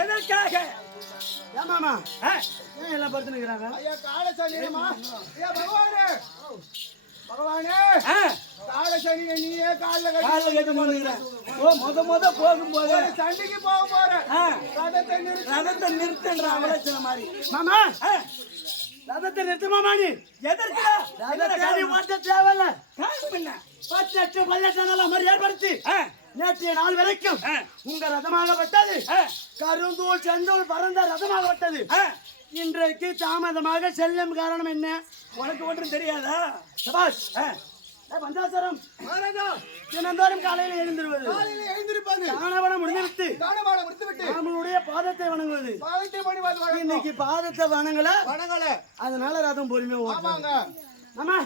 எதற்காக மாமா எல்லாம் படுத்துக்கிறாங்க? ஐயா காலசாமி பகவானே காலசாமி நீயே காலில் கட்டி முத போகும்போது சண்டைக்கு போக போறேன் ரதத்தை நிறுத்துன்ற அவலட்சணை மாதிரி. மாமா ரதத்தை நிறுத்து மாமா. நீ எதற்கு ரதத்தை ஓட்ட தேவையில்ல. என்ன 10 மாதிரி ஏற்படுத்தி நேற்றைய நாள் வரைக்கும் உங்க ரதமாகப்பட்டது கருந்தூள் செந்தூள் பறந்த ரதமாகப்பட்டது. இன்றைக்கு தாமதமாக செல்லும் காரணம் என்ன? உனக்கு ஒன்றும் தெரியாதா? சபாஷ் பஞ்சாசரம் தினந்தோறும் காலையில் எழுந்திருப்பது தானவனம் முடிந்துவிட்டு நம்மளுடைய பாதத்தை வணங்குவது. இன்னைக்கு பாதத்தை வணங்கல அதனால ரதம் பொறுமையா ஓட்டுவாங்க. மாமா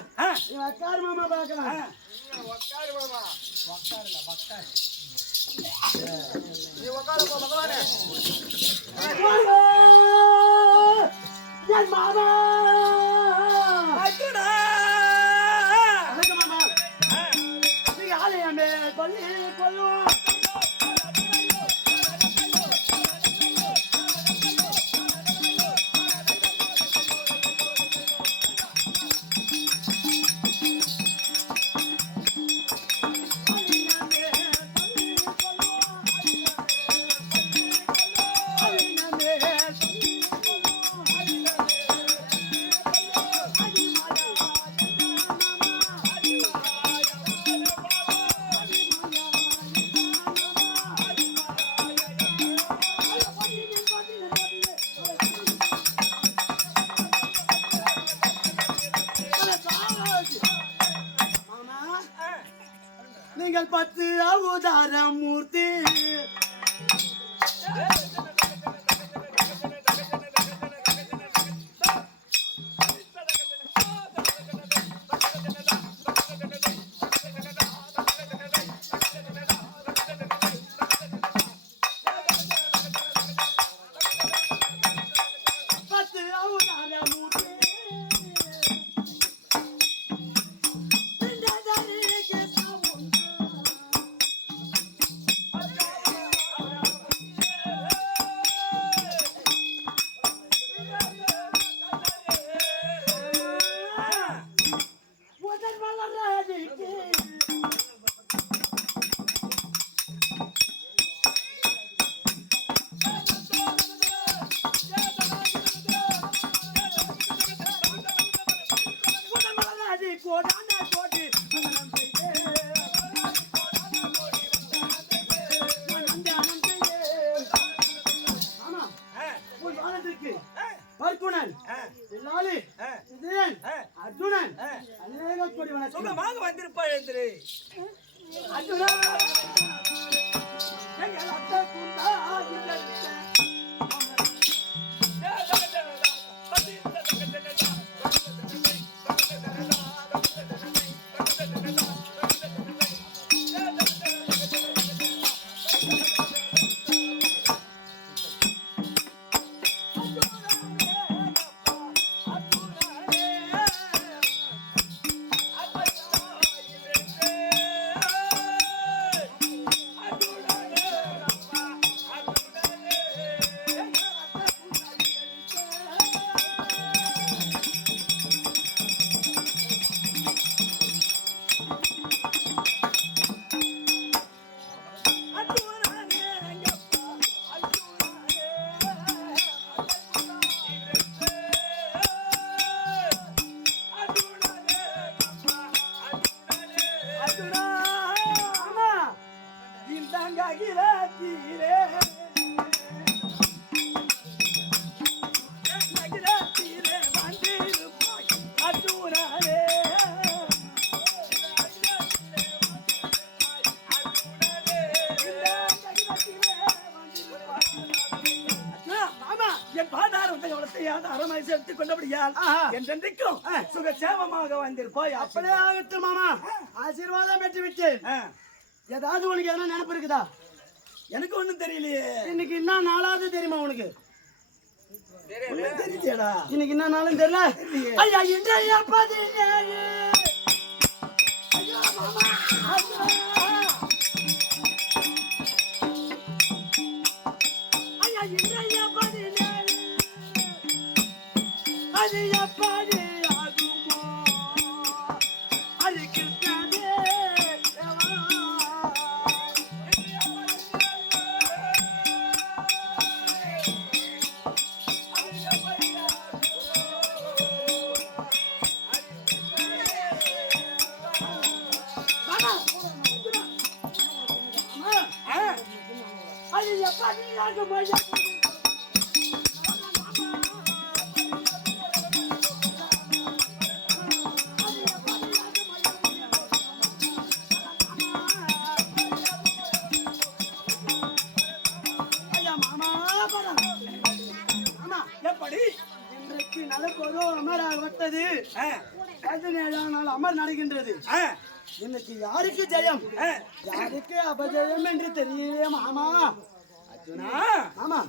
நீ உட்காரு மாமா பார்க்கலாம். மாமா கொல்லி கொல்லுவோம். நீங்கள் 10 அவதார மூர்த்தி அர்ஜுனன் அநேக கோடி சுகமாக வந்திருப்பாள் என்று அர்ஜுனா என் பாதாரம் வளர்த்தையாத அறமாய் சேர்த்து கொண்டபடியால் என்றென்றைக்கும் சுகசேவமாக வந்திருப்போய். அப்படியே ஆகட்டும் மாமா, ஆசீர்வாதம் பெற்று விட்டேன். ஏதாவது உனக்கு எதனா நினைப்பு இருக்குதா? எனக்கு ஒண்ணும் தெரியலையே. இன்னைக்கு என்ன நாளாவது தெரியுமா உனக்கு? தெரியலையடா. இன்னைக்கு என்ன நாளும் தெரியல. ஐயா இன்றைய 17. ஐயா மாமா, ஐயா இன்றைய 17 அது எப்படி ஆகுமோ? அது கிருஷ்ணனே அது எப்படி ஆகுமோ? எப்படி இன்றைக்கு நடப்பதோ அமராகப்பட்டது. 17ஆம் நாள் அமர் நடக்கின்றது. இன்னைக்கு யாருக்கு ஜெயம் யாருக்கு அபஜயம் என்று தெரியலையே மாமா. அர்ஜுனா, ஆமா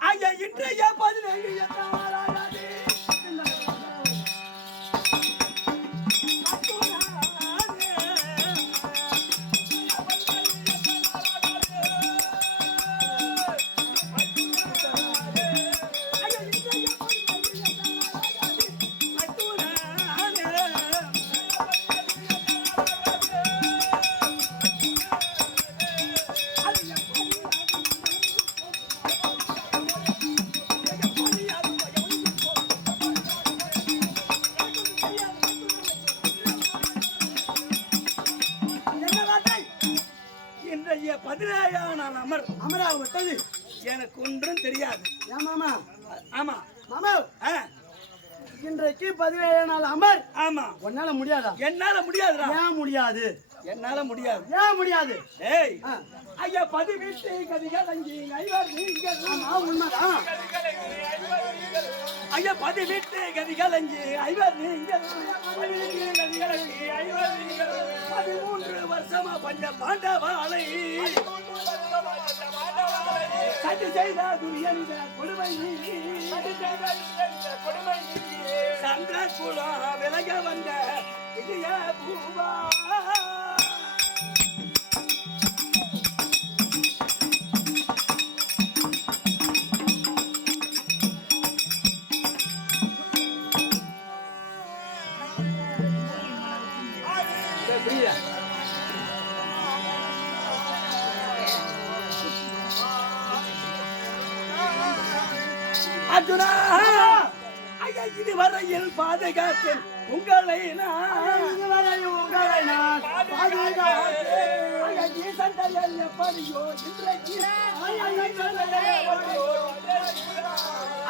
ஐயா இன்றைய 17 எத்தனாலாகாது? இன்றைய 17ஆம் நாள் அமராகப்பட்டது. எனக்கு ஒன்றும் தெரியாது. ஏன் மாமா? ஆமா மாமா, இன்றைக்கு 17ஆம் நாள் அமர். ஆமா. உன்னால முடியாதா? என்னால முடியாதுடா. ஏன் முடியாது? என்னால முடியாது. ஏன் முடியாது? ஏய் ஐயா 10 வீட்டு கதிகள் அங்கே ஐவர் நீங்க. ஆமா உண்மைதான். ஐயா 10 வீட்டு கதிகள் அங்கே ஐவர் நீங்க. 13 வருஷமா பஞ்ச பாண்டவாளை சதி செய்த துரியந்த கொடுமை சந்திரகுலம் விலக வந்த விஜய பூவா. அர்ஜுனா, ஐயா இதுவரையில் பாதுகாத்தேன் உங்களை நான். இதுவரையும் உங்களை நான் பாதுகாத்தேன். ஐயா நீ சண்டையில் எப்படியோ இன்றைக்கு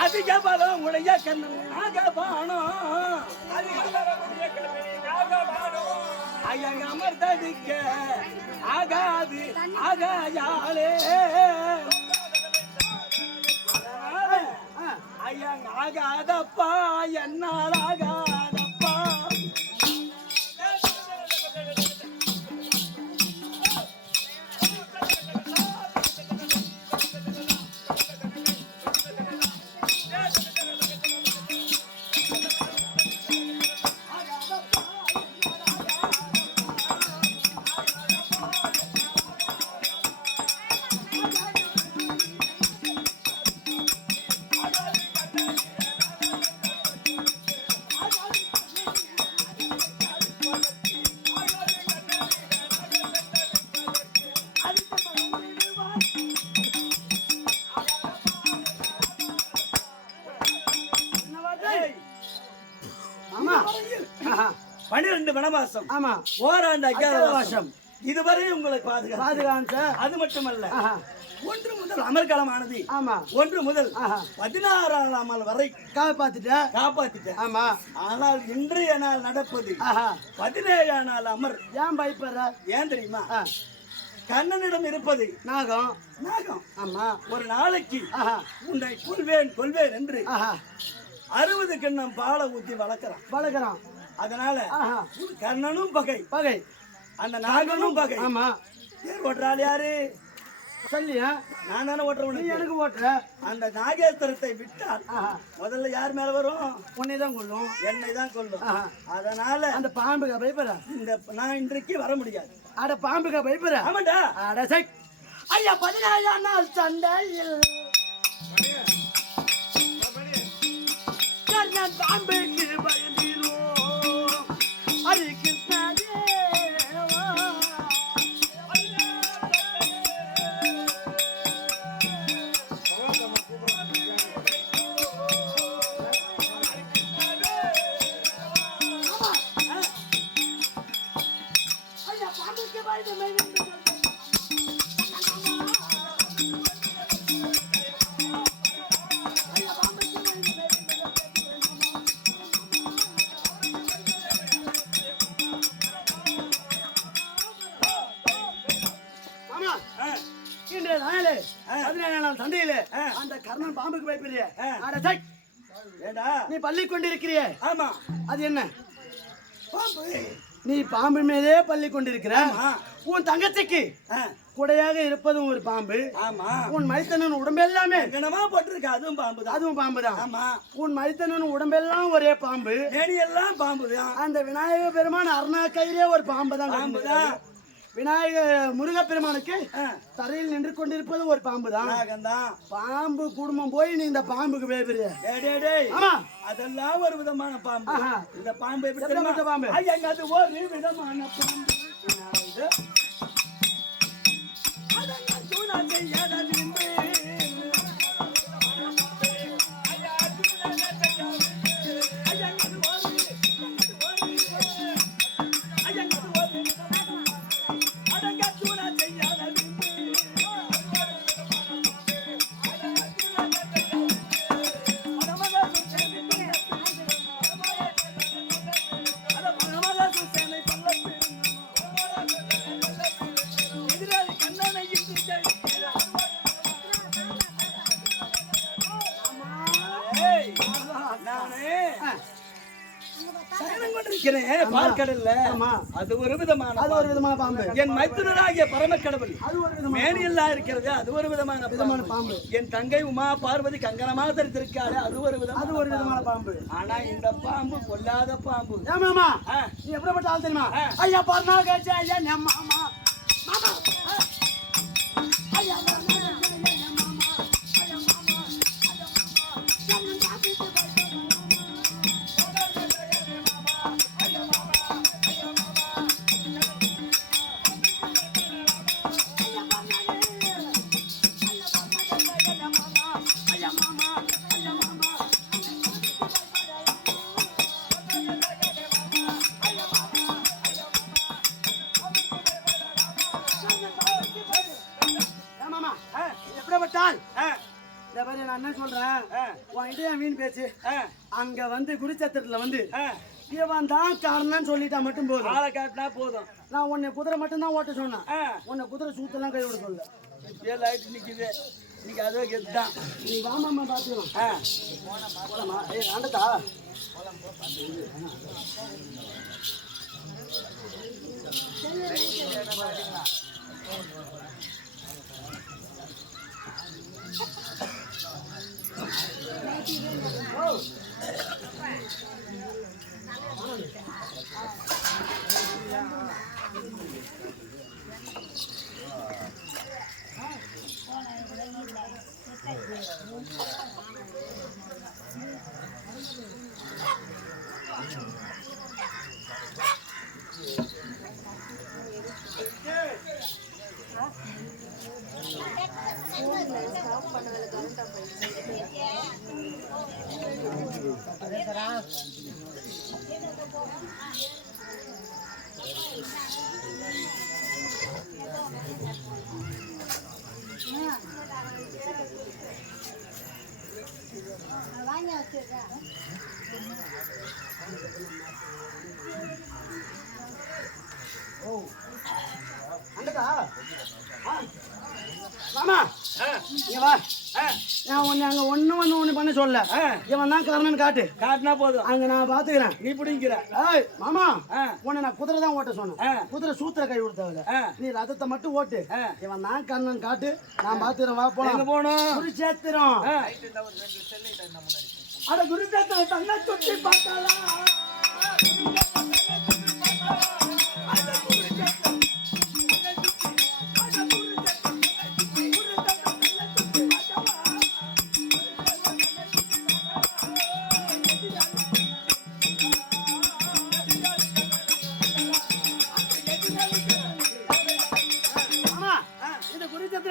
அதிக பலம் உடைய கண்ணன் நாகபானம். ஐயா அமர்ந்தடிக்க ஆகாது ஆகாயாலே. ஐயா ஆகாதப்பா என்னால் ஆகாதப்பா. ஆமா 12 வனவாசம். ஆமா ஓராண்டு அஜ்ஞாதவாசம். இதுவரை உங்களுக்கு பாதுகாப்பு. அது மட்டுமல்ல, 1 முதல் அமர்காலமானது. ஆமா 1 முதல் 16ஆம் நாள் வரை காப்பாத்திட்டேன். ஆமா. ஆனால் இன்றைய நாள் நடப்பது 17ஆம் நாள் அமர். ஏன் பயப்படுற? ஏன் தெரியுமா? கண்ணனிடம் இருப்பது நாகம். நாகம். ஆமா. ஒரு நாளைக்கு உன்னை கொல்வேன் என்று 60 கிண்ணம் பாலை ஊத்தி வளர்க்கிறான். அதனால கண்ணனும் பகை, அந்த நாகனும் பகை. ஆமா. தேர் ஓட்டுறாள் யாரு? சொல்லியா? நான் தானே ஓட்டுறேன். நீ எனக்கு ஓட்டுற. அந்த நாகேஸ்வரத்தை விட்டால் முதல்ல யார் மேல வரும்? உன்னை தான் கொல்லும். என்னை தான் கொல்லும். அதனால அந்த பாம்புக்கு பயப்படுற. நான் இன்றைக்கு வர முடியாது. அட பாம்புக்கு பயப்படுற? ஆமாடா. அட சை. ஐயா 14 நாள் சண்டையில் கண்ணன் பாம்புக்கு பயந்தீரோ. ஹரி கிருஷ்ணா தேவா. ஐயா பாம்புக்கு பயந்து இன்றைய நாளிலே 17 நாள் சண்டையிலே அந்த கர்ணன் பாம்புக்கு பயப்படுறிய. அட சை. ஏண்டா நீ பள்ளி கொண்டிருக்கிறிய? ஆமா. அது என்ன பாம்பு? நீ பாம்பு மேலே பள்ளி கொண்டிருக்கிற. உன் தங்கச்சிக்கு குடையாக இருப்பதும் ஒரு பாம்பு. ஆமா. உன் மைத்தனன் உடம்பெல்லாமே கனமா போட்டிருக்கு. அதுவும் பாம்பு தான். அதுவும் பாம்பு தான். ஆமா. உன் மைத்தனன் உடம்பெல்லாம் ஒரே பாம்பு. நேடி எல்லாம் பாம்பு தான். அந்த விநாயக பெருமான் அருணா கயிறே ஒரு பாம்பு தான். பாம்பு தான். விநாயக முருக பெருமானுக்கு தரையில் நின்று கொண்டிருப்பது ஒரு பாம்பு தான். பாம்பு குடும்பம் போய் நீ இந்த பாம்புக்கு பயப்படுறிய. ஆமா. அதெல்லாம் ஒரு விதமான பாம்பு. இந்த பாம்பு எப்படி தெரியுமா? பாம்பு அது ஒரு விதமான பாம்பு. அது ஒரு விதமான பாம்பு. என் மைத்துனராகிய பரமக்கடவுள் மேனியெல்லாம் இருக்கிறது. அது ஒரு விதமான பாம்பு. என் தங்கை உமா பார்வதி கங்கணமாக தரித்திருக்காரு. அது ஒரு விதமான பாம்பு. ஆனா இந்த பாம்பு கொல்லாத பாம்பு. ஏமாமா நீ எப்படிப்பட்ட ஆள் தெரியுமா? ஐயா பர்ணா கேச்சு. ஐயா மாமா மாமா. ஐயா நான் என்ன சொல்றேன், மீன் பேச்சு அங்க வந்து குருச்சத்திரத்துல வந்து இவன் தான் காரணம்னு சொல்லிட்டா மட்டும் போதும். ஆளை காட்டினா போதும். நான் உன்னை குதிரை மட்டும் தான் ஓட்ட சொன்னேன். உன்னை குதிரை சூத்தெல்லாம் கை விட சொல்ல. இப்பயே ஆயிட்டு நிக்குது. இன்னைக்கு அதுவே கெத்தான். நீ வாமாம்மா பாத்துக்கலாம். போலாமா? ஆண்டதா வாங்க வச்சிருக்கேன். ஓ அங்கடா மாமா இங்க வா நான் உன்னை அங்க ஒண்ணு பண்ண சொல்ல இவன் தான் காரணம் காட்டுனா போதும் அங்க நான் பாத்துக்கிறேன் நீ பிடிங்கிற ஏய் மாமா உன்னை நான் குதிரை தான் ஓட்ட சொன்னேன் குதிரை சூத்திர கை கொடுத்தவங்க நீ ரதத்தை மட்டும் ஓட்டு இவன் தான் காரணம் காட்டு நான் பாத்துக்கிறேன் வா போலாம் போனோம் குருச்சேத்திரம் அட குருச்சேத்திரம் தன்னை தொட்டி பார்த்தாலா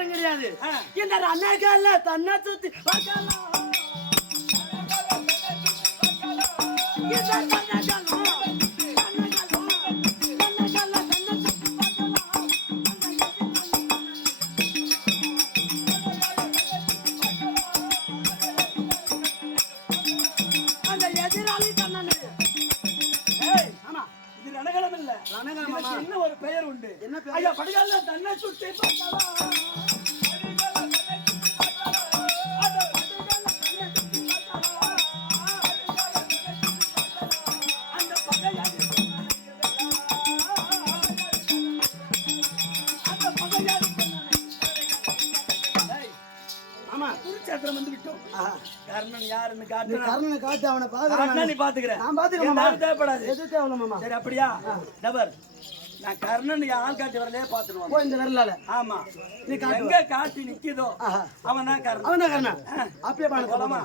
கிடையாது இந்த அண்ணாக்கல்ல தன்னை சுத்தி அந்த எதிராளி கண்ணனு இது ரணகலம் இல்ல ரணகலம் என்ன ஒரு பெயர் உண்டு என்ன பெயர் ஐயா படிகால தன்னை சுத்தி பார்க்கலாம் குருச்சேத்திரம் வந்து விட்டோம் கர்ணன் யாருன்னு காட்டு கர்ணனை காட்டு அவனை பாக்குறேன் நீ பாத்துக்கிறேன் நான் பாத்துக்கிறேன் தேவைப்படாது எது தேவை மாமா சரி அப்படியா டபர் நான் கர்ணன் ஆள் காட்டி வரலையே பாத்துருவோம் போ இந்த வரலால ஆமா நீ எங்க காட்டி நிக்குதோ அவன் தான் கர்ணன் அப்படியே பாடு போலாமா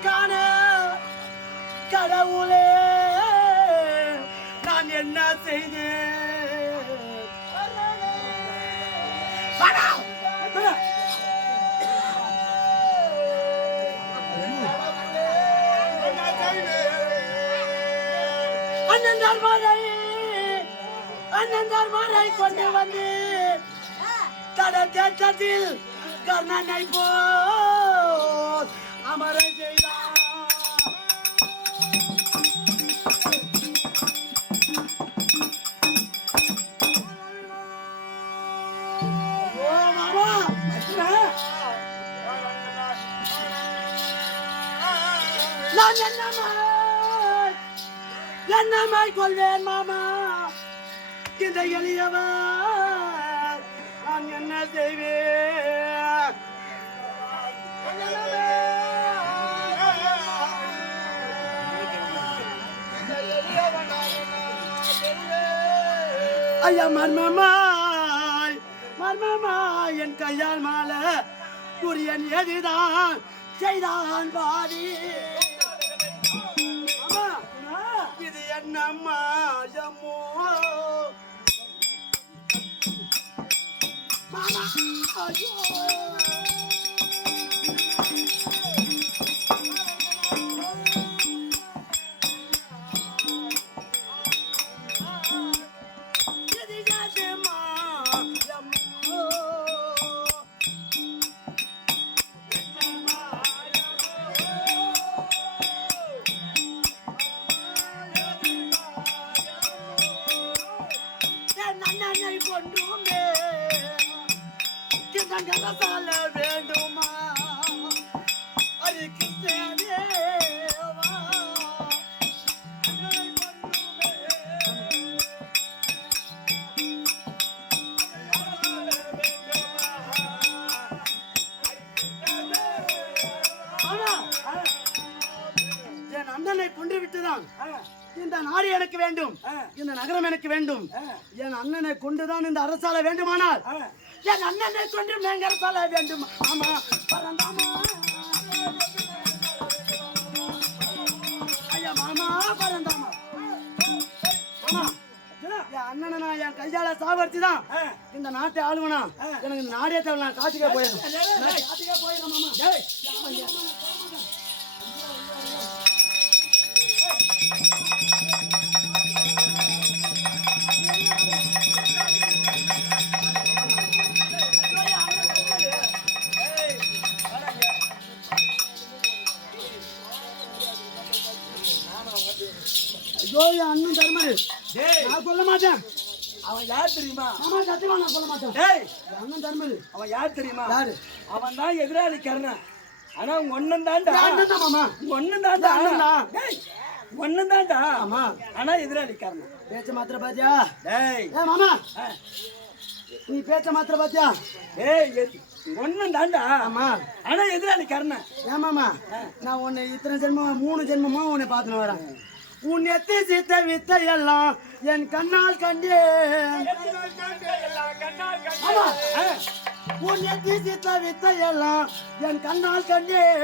காண கடவுளே நான் என்ன செய்தேன் அண்ணன் தர்மரை கொண்டு வந்து தடத்தில் கர்ணனை போல் அமரை செய்தார் என்னமாய் கொள்வேன் மாமா இந்த எளியவர் நான் என்ன செய்வேன் ஐயா மர்மமாய் என் கையால் மால துரியன் எதுதான் செய்தான் பாதி இது என்னம்மா ஜம்மோ மாமா ஐயோ வேண்டுமா ஹரி கிருஷ்ண தேவா என் அண்ணனை கொன்று விட்டுதான் இந்த நாடு எனக்கு வேண்டும், இந்த நகரம் எனக்கு வேண்டும். என் அண்ணனை கொண்டுதான் இந்த அரசால வேண்டுமானால் என் அண்ணனை கொண்டு மேங்க அரசால வேண்டும். ஆமா பரந்தாமா ஐயா மாமா பரந்தாமா ஆமா என் அண்ணனை நான் என் கையால சாவடிச்சுதான் இந்த நாட்டை ஆளுவனா. எனக்கு இந்த நாடே தேவை. நான் காட்டுக்கே போயிடும் மாமா. ஐயோ அண்ணன் தருமாறு நான் சொல்ல மாட்டேன். அவன் யார் தெரியுமா? ஆமா சத்தியமா நான் சொல்ல மாட்டேன். டேய் அண்ணன் தருமாறு அவன் யார் தெரியுமா? யாரு? அவன் தான் எதிராளி கர்ணன். ஆனா உங்க ஒண்ணன் தான்டா. அண்ணன் தான் மாமா. உங்க ஒண்ணன் தான்டா. டேய் ஒண்ணன் தான்டா. ஆமா ஆனா எதிராளி கர்ணன். பேச்ச மாத்திர பாத்தியா? டேய் ஏ மாமா நீ பேச்ச மாத்திர பாத்தியா? டேய் ஒண்ணன் தான்டா. ஆமா ஆனா எதிராளி கர்ணன். ஏன் மாமா நான் உன்னை இத்தனை ஜென்மமா 3 ஜென்மமா உன்னை பார்த்துன்னு வரேன். உன் எத்தி சித்த வித்த எல்லாம் என் கண்ணால் கண்டேன். ஆமா உன் எத்தி சித்த வித்த எல்லாம் என் கண்ணால் கண்டேன்.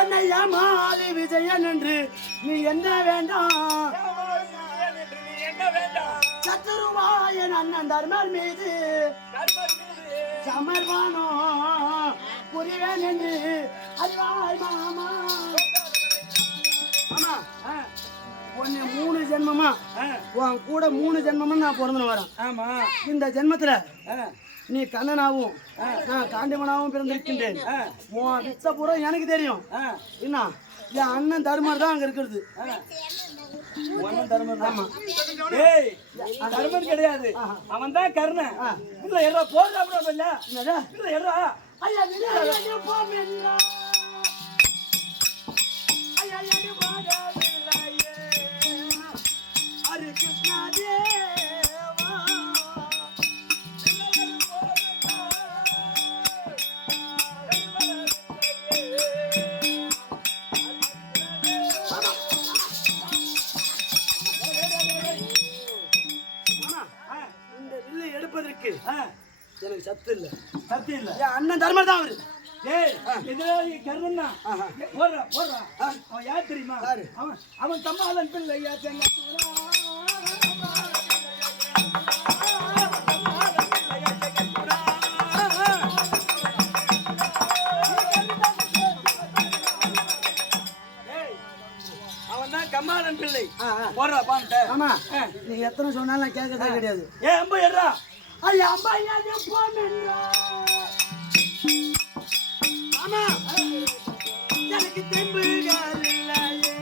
என்னை ஏமாளி விஜயன் என்று நீ என்ன வேண்டாம். சத்துருவா என் அண்ணன் தர்மர் மீது சமர்வானோ புரிவேன் என்று அறிவாய் மாமா. ஆமா உன்னை 3 ஜென்மமா உன் கூட 3 ஜென்மமா நான் பிறந்து வரேன். ஆமா இந்த ஜென்மத்துல நீ கண்ணனாவும் நான் காண்டிமனாவும் பிறந்திருக்கின்றேன். உன் வித்த பூரா எனக்கு தெரியும். என்ன என் அண்ணன் தர்மர் தான் அங்க இருக்கிறது. ஆமா டேய் தர்மன் கிடையாது. அவன் தான் கர்ணன். இல்ல எறா போறாப்ல இல்ல இல்ல எறா ஐயா விளையாடு போமென்னா ஐயா நீ பாடாவில்லையே ஹரி கிருஷ்ண தேவா இந்த வில்லை எடுப்பதற்கு எனக்கு சத்து இல்ல. சத்தியம் இல்ல. என் அண்ணன் தர்மர் தான் அவரு. ஏய் எதிராளி கர்ணன் தான். போறா போறா. அவன் யார் தெரியுமா? அவன் தம்மாளன் பிள்ளை. அவன் தான் கம்மாளன் பிள்ளை. போறா பாண்ட. ஆமா நீ எத்தனை சொன்னாலும் நான் கேட்கறதே கிடையாது. ஏ அம்பா எறா ஐயா அம்மா ஐயா போமென்னா ஆமா எனக்கு தெம்புகள் இல்லையே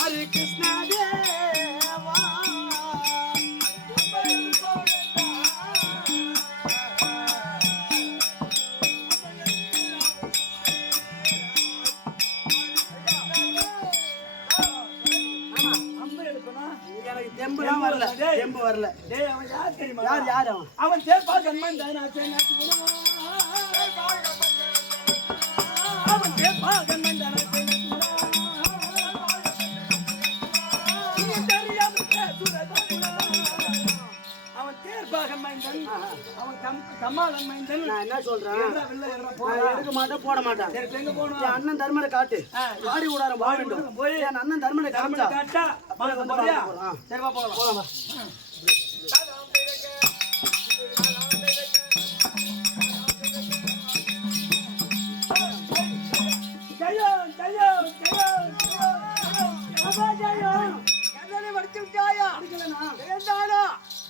ஹரி கிருஷ்ண தேவா எனக்கு தெம்புலாம் வரல. தெம்பு வரல. டேய் அவன் யார் தெரியுமா? யார் அவன்? அவன் தேப்பா கண்மன் தானா தேனா அவன் தேப்பா கண்மன் தானா அவன் தேர்பாகன் மைந்தன். அவன் கம்மாளன் மைந்தன். நான் என்ன சொல்றேன்? நான் எடுக்க மாட்டேன் போட மாட்டேன். சரி எங்க போறோம்? என் அண்ணன் தர்மரை காட்டு. வாடி கூடாரம் வா வேண்டும். போய் என் அண்ணன் தர்மரை காமிச்சா காட்டா போறியா? சரி வா போலாம். போலாம். ஜெயம் ஜெயம் ஜெயம் அப்பா ஜெயம் என்னை வடிச்சு விட்டாயா? அடிக்கலனா ஜெயந்தானா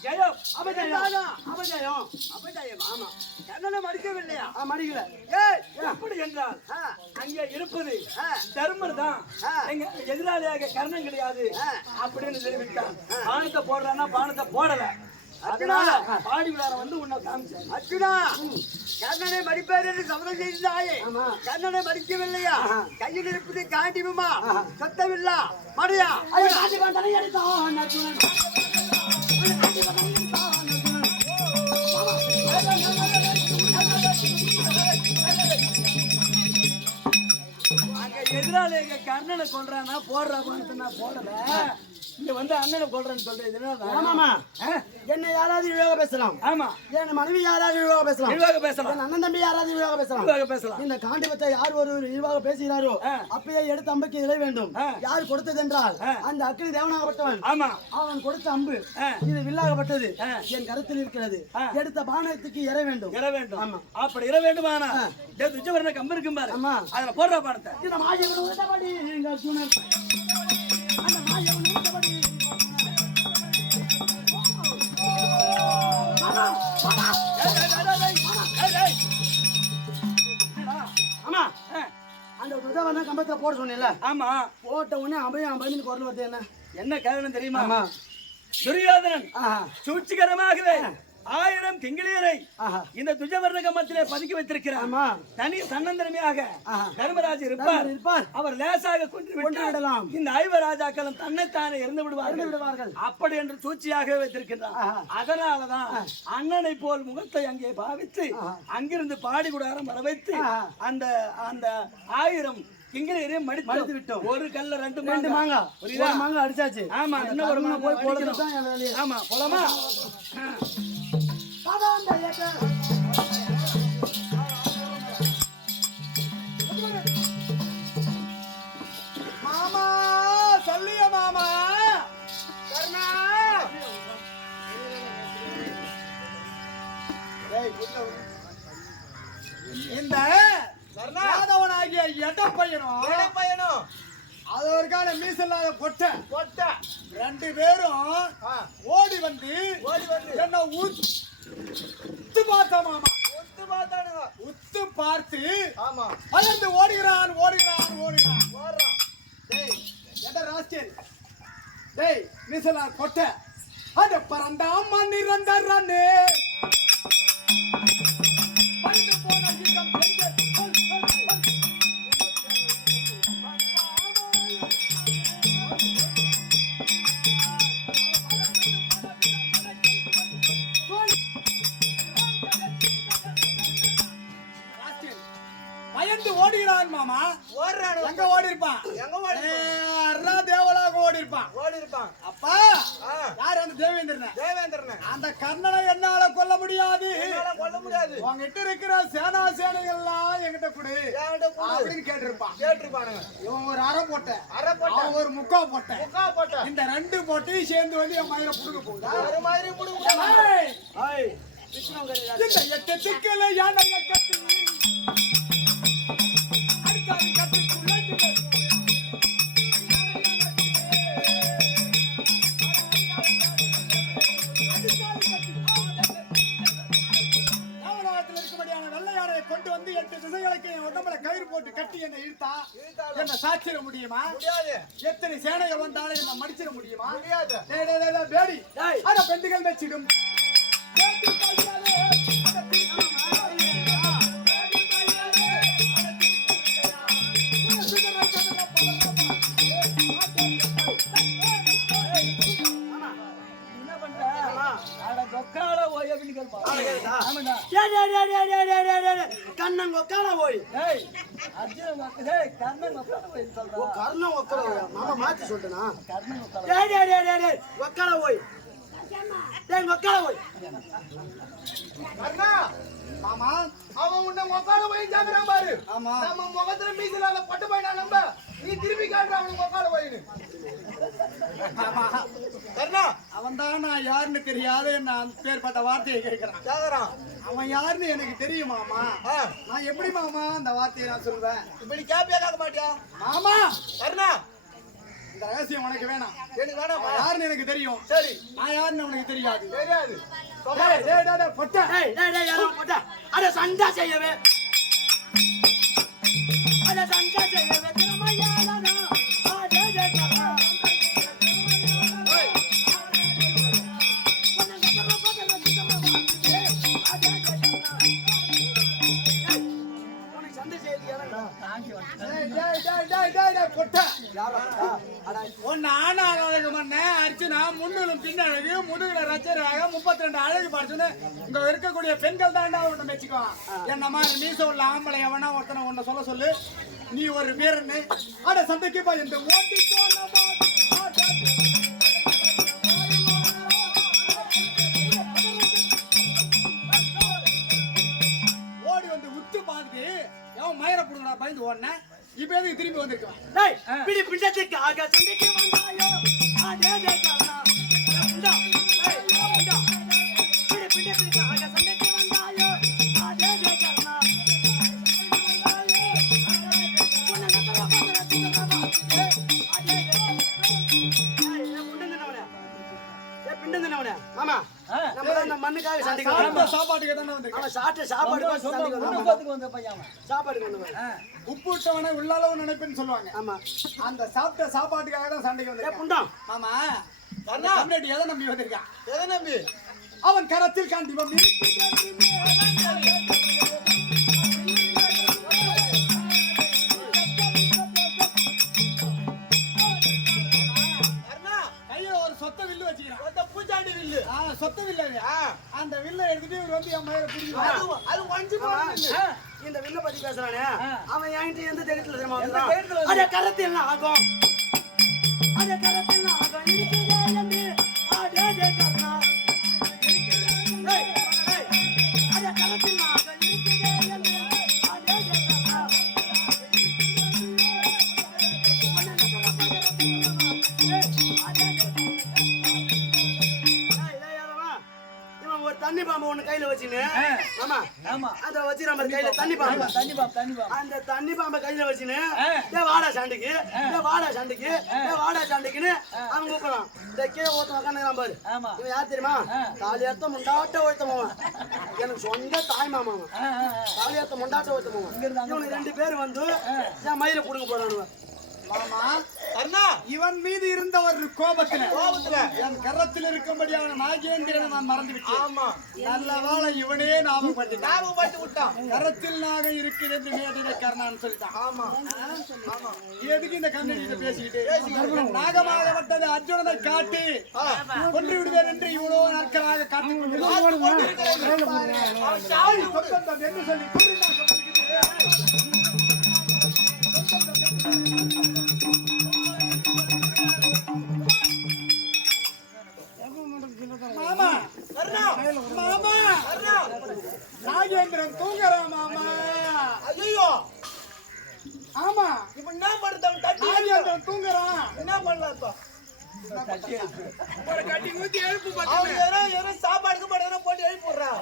ஜெயம் அபஜயம் அபஜயம் அபஜயம். ஆமா என்னை மடிக்கவில்லையா? மடிக்கல. ஏய் எப்படி என்றால் அங்கே இருப்பது தர்மர் தான். எங்க எதிராளியாக கர்ணன் கிடையாது அப்படின்னு தெரிவித்தான். பானத்தை போடுறான்னா பானத்தை போடல. அர்ஜுனா பாடி விழார வந்து உன்னை காமிச்சேன். அர்ஜுனா கர்ணனை மடிப்பேர் என்று சபதம் செய்தாயே, கர்ணனை மடிக்கவில்லையா? கையில் இருப்பது காண்டிவுமா சத்தமில்லா மடையா? அங்க எதிராளி எங்க கர்ணனை கொல்றானா போடுறா பான்னு நான் போடல. இங்க வந்து அண்ணனை கொல்றேன்னு சொல்றேன். ஆமாமா என்ன யாராவது இழிவாக பேசலாம். ஆமா என் மனைவி யாராவது இழிவாக பேசலாம். இழிவாக பேசலாம். என் அண்ணன் தம்பி யாராவது இழிவாக பேசலாம். இழிவாக பேசலாம். இந்த காண்டிபத்தை யார் ஒரு இழிவாக பேசுகிறாரோ அப்பயே எடுத்து அம்புக்கு இட வேண்டும். யார் கொடுத்தது என்றால் அந்த அக்கினி தேவனாகப்பட்டவன். ஆமா அவன் கொடுத்த அம்பு இது வில்லாகப்பட்டது என் கருத்தில் இருக்கிறது. எடுத்த பானத்துக்கு இற வேண்டும். இற வேண்டும். ஆமா அப்படி இற வேண்டுமானா துஜவர்ண கம்பு இருக்கும் பாரு. ஆமா அதுல போடுற பானத்தை இந்த மாயவன் உண்டபடி எங்க அர்ஜுனன் அந்த மாயவன் உண்டபடி ஆமா அந்த துஜவர்ண கம்பத்துல போட சொன்னேன்ல. ஆமா போட்ட உடனே அபயம் அபயம் குரல் வருது. என்ன காரணம் தெரியுமா? ஆமா துரியோதனன் சூழ்ச்சிகரமாகவே 1000 கிங்கிலியரை இந்த துஜவர்ண கம்பத்திலே பதுக்கி வைத்திருக்கிறார். தனி தன்னந்தனிமையாக தர்மராஜ் இருப்பார். அவர் லேசாக கொன்று விடலாம். இந்த 5 ராஜாக்களும் தன்னைத்தானே இறந்து விடுவார்கள். அப்படி என்று சூழ்ச்சியாக வைத்திருக்கிறார். அதனாலதான் அண்ணனை போல் முகத்தை அங்கே பாவித்து அங்கிருந்து பாடி குடாரம் வர வைத்து அந்த அந்த 1000 கிங்கிலியரையும் மடித்து விட்டோம். ஒரு கல்ல 2 மாங்கா அடிச்சாச்சு. ஆமா இன்னும் ஒரு மாங்கா போய் போடணும். ஆமா போலாமா? மாமா சொல்லிய மாமா கர்ணா இந்த யாதவனாகிய எடப்பையனும் அது ஒரு கால மீசல்லாத பொட்டை 2 பேரும் ஓடி வந்து என்ன உத்து பார்த்தா மாமா. உத்து பார்த்து பயந்து ஓடுகிறான். டேய் எட ராஸ்கல் டேய் மீசலா பொட்டை அட பறந்தா மண்ணி ரந்தரனே பயந்து போன யுத்தம் பயந்து ஓடுகிறான் மாமா. எங்க ஓடி இருப்பான்? தேவலாக ஓடி இருப்பான். அப்பா யார் அந்த தேவேந்திரன்? அந்த கர்ணனை என்னால கொல்ல முடியாது. உங்ககிட்ட இருக்கிற சேனைகள் எல்லாம் என்கிட்ட கொடு அப்படின்னு கேட்டிருப்பான். இவன் ஒரு அரை போட்ட ஒரு முக்கா போட்ட இந்த 2 போட்டையும் சேர்ந்து வந்து என் மயிரை புடுங்க போகுது. 8 திக்கல யானை கட்டி கொண்டு வந்து 8 திசைகளுக்கு உடம்புல கயிறு போட்டு கட்டி என்னை இழுத்தா என்ன சாச்சிட முடியுமா? எத்தனை சேனைகள் வந்தாலும் என்ன மடிச்சிட முடியுமா? பேடி அட பெண்டுகள் வச்சிடும் கண்ணன் ஒக்கால போய் கர்ணன் ஒக்கால மாமா மாத்தி சொல்றேனா? ஒக்கால போய் ஒக்கால போய் மாமா அவன் உன்னை ஒக்கால போய் ஜாக்குறான் பாரு. ஆமா நம்ம முகத்துல மீசலால பட்டு போயிடா. நம்ம நீ திருப்பி காட்டுற அவனுக்கு ஒக்கால போயின்னு. அவன் தான் நான் யாருன்னு தெரியாத நான் பேர்பட்ட வார்த்தையை கேட்கிறான். அவன் யாருன்னு எனக்கு தெரியுமாமா. நான் எப்படி மாமா அந்த வார்த்தையை நான் சொல்வேன்? இப்படி கேப்பியா கேட்க மாட்டியா மாமா? கர்ணா இந்த ரகசியம் உனக்கு வேணாம். எனக்கு வேணாம். யாருன்னு எனக்கு தெரியும். சரி நான் யாருன்னு உனக்கு தெரியாது. அட சண்டை செய்யவே முன்னிலும் பின்னழகு முதுகுல ரச்சராக 32 அழகு படிச்சுன்னு இங்க இருக்கக்கூடிய பெண்கள் தாண்டா உன்னை மெச்சிக்குவான். என்ன மாதிரி மீச உள்ள ஆம்பளை எவனா ஒருத்தனை உன்னை சொல்ல சொல்லு, நீ ஒரு வீரன்னு அட சண்டைக்கு பா இந்த ஓட்டி ஓடி வந்து உத்து பார்த்துட்டு எவன் மயிர புடுங்கடா பயந்து ஓடன இப்ப எதுக்கு திரும்பி வந்திருக்கான்? பிடி பிண்டத்துக்காக சண்டைக்கு வந்தாயோ அதே கர்ணா புண்டா புண்டா பிடி பிண்டத்துக்காக சண்டைக்கு வந்தாயோ அதே கர்ணா புண்டா நத்தவா பந்தர சின்னவா அதே பிண்டந்தனவனே மாமா நம்ம அந்த மண்ணுக்காக சண்டைக்கு வந்தோம். சாப்பாட்டுக்கு தானே வந்திருக்கான். சாப்பாட்டுக்கு வந்த பையன் சாப்பாடுக்கு வந்தவன் உப்பு விட்டவனை உள்ளளவு நினைப்புன்னு சொல்லுவாங்க. ஆமா அந்த சாப்பிட்ட சாப்பாட்டுக்காக தான் சண்டைக்கு வந்திருக்கான். புண்டா ஆமா கர்நாடகி எதை நம்பி வந்திருக்கான்? எதை நம்பி? அவன் கரத்தில் காண்டிபம் கையில ஒரு சொத்த வில்லு வச்சுக்கிறான். பூச்சாண்டி வில்லு. சொத்த வில்லு. அந்த வில்லை எடுத்துட்டு இவர் வந்து என் மயிரை பிடிக்கிறான். அது ஒஞ்சி போறான். இந்த வில்ல பத்தி பேசுறானே அவன் என்கிட்ட எந்த தைரியத்துல தெரியுமா வந்தான்? அட கரத்தில் ஆகும் அட கரத்தில் ஆகும் இருக்குதே என்று ஆடே கர்ணா அட கரத்தில் ஆகும் இருக்குதே என்று ஆடே கர்ணா இவன் ஒரு தண்ணி பாம்பு ஒண்ணு கையில வச்சுன்னு ஆமா ஆமா அத வச்சு நம்ம கையில தண்ணி பாம்பு அந்த தண்ணி பாம்பை கையில வச்சுன்னு வாடா சண்டைக்கு வாடா சண்டைக்குன்னு அவன் கூப்பிடலாம். இந்த கீழே ஒருத்தன் உட்காந்துக்கிறான் பாரு, இவன் யார் தெரியுமா? தாலியாத்த முண்டாட்ட ஒருத்தமாவன், எனக்கு சொந்த தாய் மாமாவன். தாலியாத்த முண்டாட்ட ஒருத்தமாவன். இவனுக்கு 2 பேர் வந்து என் மயிரை புடுங்க போறானுவன். மாமா அண்ணா இவன் மீது இருந்த ஒரு கோபத்துல என் கரத்தில் இருக்கும்படியான நாகேந்திரனை நான் மறந்து விட்டேன். ஆமா நல்ல வேளை இவனே ஞாபகப்படுத்தி விட்டான். கரத்தில் நாக இருக்குது என்று மேதின கர்ணான்னு சொல்லிட்டான். ஆமா ஆமா எதுக்கு இந்த கண்ணடியில பேசிக்கிட்டு நாகமாகப்பட்டது அர்ஜுனனை காட்டி கொன்று விடுவேன் என்று இவ்வளவு நாட்களாக காட்டி என்று சொல்லி மாமா மாமா நாகேந்திரன் தூங்குறான் மாமா. ஐயோ ஆமா இப்ப என்ன பண்றது? நாகேந்திரன் தூங்குறான். என்ன பண்ணலாம்? கட்டி ஊத்தி எழுப்பு சாப்பாடுக்கு போட்டு எழுப்பி விடுறான்.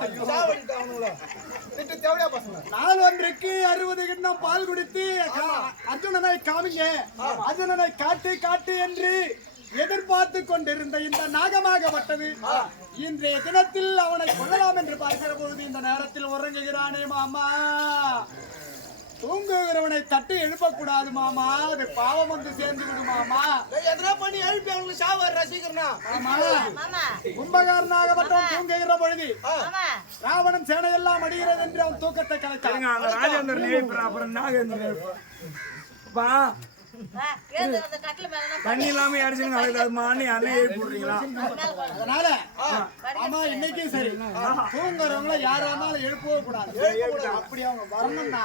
நாள் ஒன்றுக்கு 60 கிண்ணம் பால் குடித்து அர்ஜுனனை காமிங்க, அர்ஜுனனை காட்டு என்று எதிர்பார்த்து கொண்டிருந்த இந்த நாகமாகப்பட்டது இன்றைய தினத்தில் அவனை கொள்ளலாம் என்று பார்க்கிற பொழுது இந்த நேரத்தில் உறங்குகிறானே மாமா. தூங்குகிறவனை தட்டி எழுப்பக்கூடாது மாமா, அது பாவம் வந்து சேர்ந்து விடும் மாமா. எதனா பண்ணி எழுப்பி அவங்களுக்கு சாவார் ரசிக்கிறனா கும்பகாரனாகப்பட்டவன் தூங்குகிற பொழுது ராவணன் சேனையெல்லாம் அடிகிறது என்று அவன் தூக்கத்தை கலைத்தான். ராஜேந்திரன் அப்புறம் நாகேந்திரன் தண்ணி இல்லாம அடிச்சுங்க போடுறீங்களா? அதனால ஆமா இன்னைக்கும் சரி தூங்குறவங்கள யாரா இருந்தாலும் எழுப்பவே கூடாது. அப்படி அவங்க வரணும்னா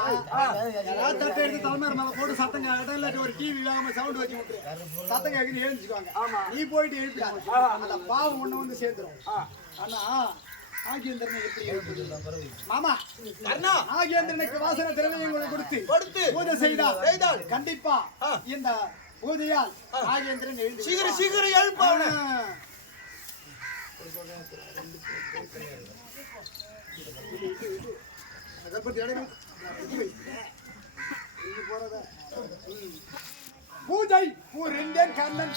யாராவது தட்டை எடுத்து தலைமையில மேல போட்டு சத்தம் கேட்கட்டும், இல்லாட்டி ஒரு டிவி இல்லாம சவுண்ட் வச்சு விட்டு சத்தம் கேட்குன்னு எழுந்துச்சுக்குவாங்க. ஆமா நீ போயிட்டு எழுப்பிடாது, அந்த பாவம் ஒண்ணு வந்து சேர்ந்துரும். ஆனா நாகேந்திரனை எப்படி எழுப்புது மாமா? நாகேந்திரனுக்கு வாசனை திரவியங்களை கொடுத்து பூஜை செய்தால் கண்டிப்பா இந்த பூஜையால் நாகேந்திரன் எழுந்து சீக்கிரம் எழுப்பான. பூஜை பூரிந்தேன் கர்ணன்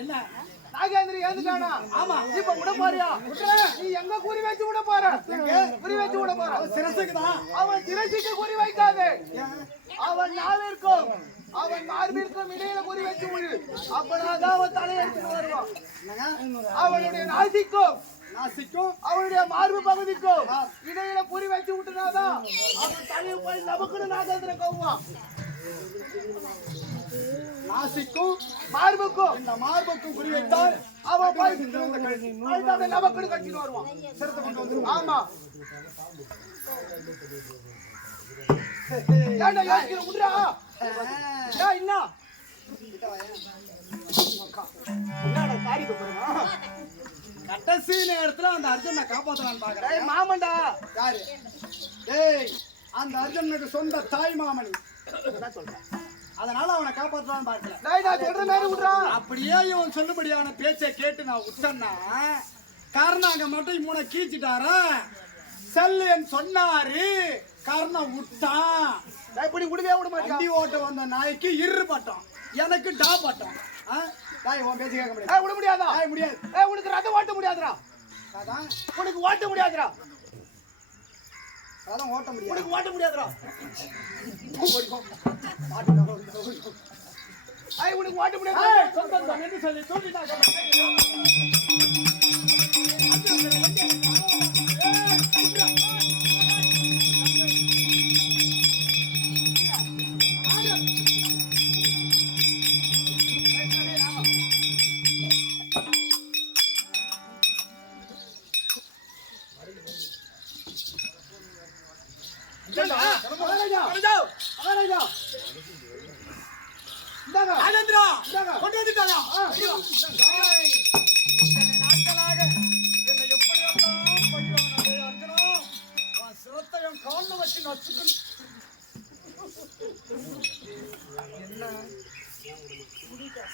என்ன நாகேந்திரி ஏந்துட்டானா? ஆமா. இப்ப விட போறியா? நீ எங்க குறி வச்சு விட போற? குறி வச்சு விட போற? சிரசுக்கு தான். அவன் சிரசுக்கு குறி வைக்காதே. அவன் நாவிற்கும் அவன் மார்பிற்கும் இடையில குறி வச்சு விடு. அப்பதான் அவன் தலையெடுத்து வருவான். அவனுடைய நாசிக்கும் அவனுடைய மார்பு பகுதிக்கும் இடையில குறி வச்சு விட்டுனாதான் அவன் தலையை போய் நமக்குன்னு நாகேந்திரன் கவுவான். நாசிக்கும் மார்புக்கும் இந்த மார்புக்கும் குறி வைத்தால் அவன் நமக்கு கட்டிட்டு வருவான். சிரத்தை கொண்டு வந்து. ஆமா. ஏன்டா யோசிக்கிற முடுறா? என்ன என்னடா காரிக்கு போறா? கடைசி நேரத்துல அந்த அர்ஜுனை காப்பாத்தலான்னு பாக்குறேன். மாமன்டா யாரு? ஏய், அந்த அர்ஜுனுக்கு சொந்த தாய் மாமனி. என்ன சொல்றேன்? அதனால அவனை காப்பாற்றலான்னு பார்க்கல. அப்படியே இவன் சொல்லுபடியான பேச்சை கேட்டு நான் விட்டேன்னா காரணம் அங்க மட்டும் இவனை கீச்சிட்டாரா செல்லுன்னு சொன்னாரு. காரணம் விட்டான். இப்படி விடவே விட மாட்டேன். வண்டி ஓட்ட வந்த நாய்க்கு இரு பட்டம், எனக்கு டா பட்டம். உன் பேச்சு கேட்க முடியாது. விட முடியாதா? முடியாது. உனக்கு ரதம் ஓட்ட முடியாதுடா. அதான் உனக்கு ஓட்ட முடியாதுடா. அதான் ஓட்ட முடியாது. உனக்கு ஓட்ட முடியாதுடா. உனக்கு ஓட்ட முடியாது சொல்லி சொல்லிட்டாங்க.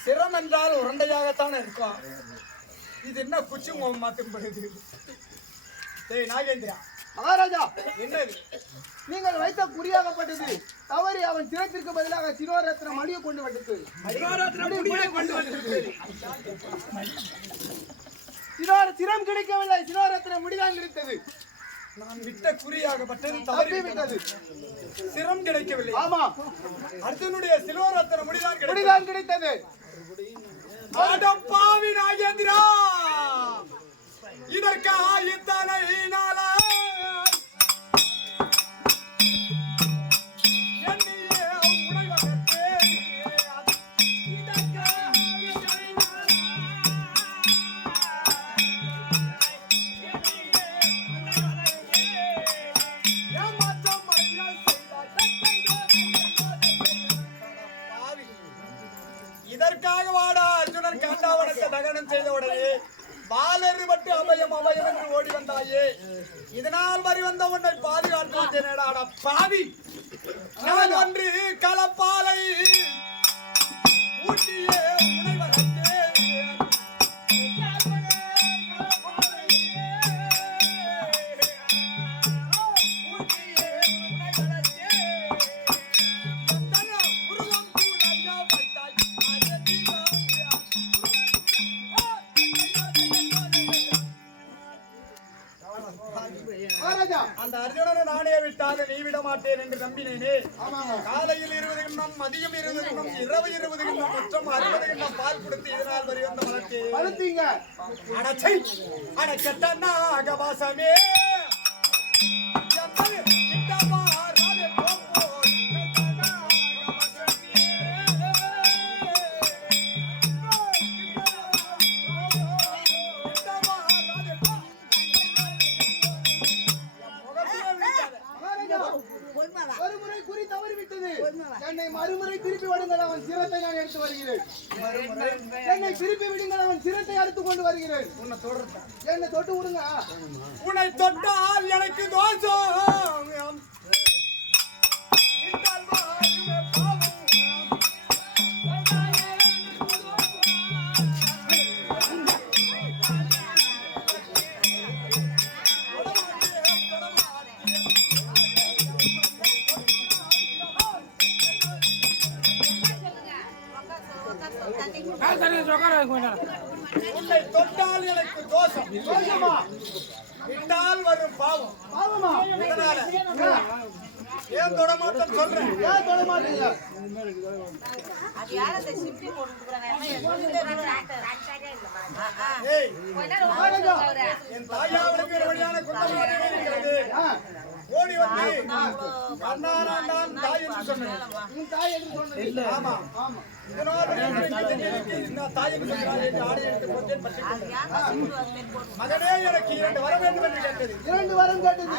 சிரம் என்றால் உருண்டையாகத்தான் இருக்கும். இது என்ன குச்சி மாட்டும்படுது? நாகேந்திரா மகாராஜா, என்னது நீங்கள் வைத்த குறியாகப்பட்டது தவறி அவன் சிரத்திற்கு பதிலாக சிரோரத்ன மடியை கொண்டு வந்தது. சிரம் கிடைக்கவில்லை, சிரோரத்ன முடிதான் கிடைத்தது. நான் விட்ட குறியாகப்பட்டது தவறி விட்டது. சிரம் கிடைக்கவில்லை. ஆமா, அர்ஜுனுடைய சிரோரத்ன முடிதான் கிடைத்தது. பாவி நாகேந்திரா, இதற்கா இத்தனை நாளா இதற்காக வாடா அர்ஜுனன் காண்டாவனத்தை தகனம் செய்த உடனே பாலறுபட்டு அபயம் அபயம் என்று ஓடி வந்தாயே. இதனால் வரி வந்த உன்னை பாதுகாத்து வந்தேனடா பாவி. நான் ஒன்று களப்பாலை ஊட்டியே உன்னை வளர்த்தேன். அந்த அர்ஜுனனை நானே விட்டாக நீ விட மாட்டேன் என்று நம்பினேனே. காலையில் 20 கிண்ணம், மதியம் 20 கிண்ணம், இரவு 20 கிண்ணம், மொத்தம் 60 கிண்ணம் பால் கொடுத்து இதனால் வரி வந்த வளர்த்தீங்க. அடச்சை அடக்கட்டா அகவாசமே என்னை மறுமுறை திருப்பி விடுங்கள், அவன் சிரத்தை நான் எடுத்து வருகிறேன். என்னை திருப்பி விடுங்கள், அவன் சிரத்தை எடுத்துக் கொண்டு வருகிறேன். என்னை தொட்டு விடுங்க. உன்னை தொட்டால் எனக்கு தோஷம். உன்னை தொட்டால் எனக்கு தோஷம். தோஷமா? விட்டால் வரும் பாவம். பாவமா? இதனால ஏன் தொட மாட்டேன்னு சொல்றேன். ஏன் தொட மாட்டீங்க? ஏய், என் தாயாவுக்கு வழியான குற்றமாக இருக்கிறது. ஓடி வந்து கண்ணாரான் தான் தாய் என்று சொன்னேன். உன் தாய் என்று சொன்னேன். ஆமா ஆமா. இதனால் நான் தாய் என்று சொன்னார் என்று ஆடை எடுத்து போட்டேன். மகனே, எனக்கு 2 வரம் வேண்டும் என்று கேட்டது. 2 வரம் கேட்டது.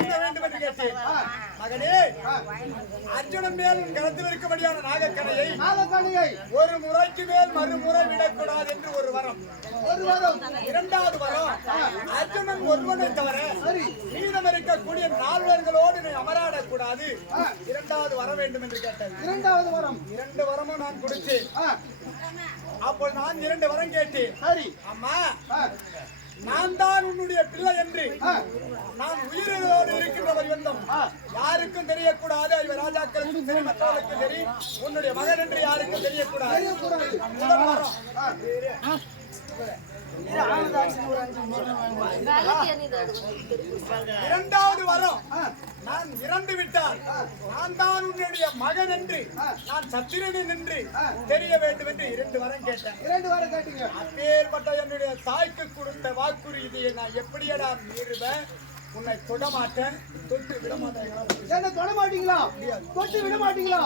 என்ன வேண்டும் என்று கேட்டேன். மகனே, அர்ஜுனன் மேல் கருத்தில் இருக்கும்படியான நாகக்கணையை ஒரு முறைக்கு மேல் மறுமுறை விடக்கூடாது என்று ஒரு வரம். ஒரு வரம். 2வது வரம், அர்ஜுனன் ஒருவனை தவிர மீதம் இருக்கக்கூடிய 4 பேர்களோடு நீ அமராடக்கூடாது. 2வது வர வேண்டும் என்று கேட்டது. 2வது வரம். 2 வரமும் நான் கொடுத்தேன். அப்போ நான் 2 வரம் கேட்டேன். சரி அம்மா, நான் தான் உன்னுடைய பிள்ளை என்று நான் உயிரோடு இருக்கின்ற பர்யந்தம் யாருக்கும் தெரியக்கூடாது. இவர் ராஜாக்களுக்கும் சரி, மற்றவர்களுக்கும் சரி, உன்னுடைய மகன் என்று யாருக்கும் தெரியக்கூடாது. முதல் வரம். 2வது வரம், நான் இறந்து விட்டால் நான் தான் உன்னுடைய மகன் என்று நான் சத்திரன் என்று தெரிய வேண்டும் என்று 2 வரம் கேட்டேன். 2 வரம் கேட்டீங்க. அப்பேற்பட்ட என்னுடைய தாய்க்கு கொடுத்த வாக்குறுதியை நான் எப்படியடா மீறுவேன்? உன்னை தொட மாட்டேன், தொட்டு விட மாட்டேன். என்ன தொட மாட்டீங்களா? தொட்டு விட மாட்டீங்களா?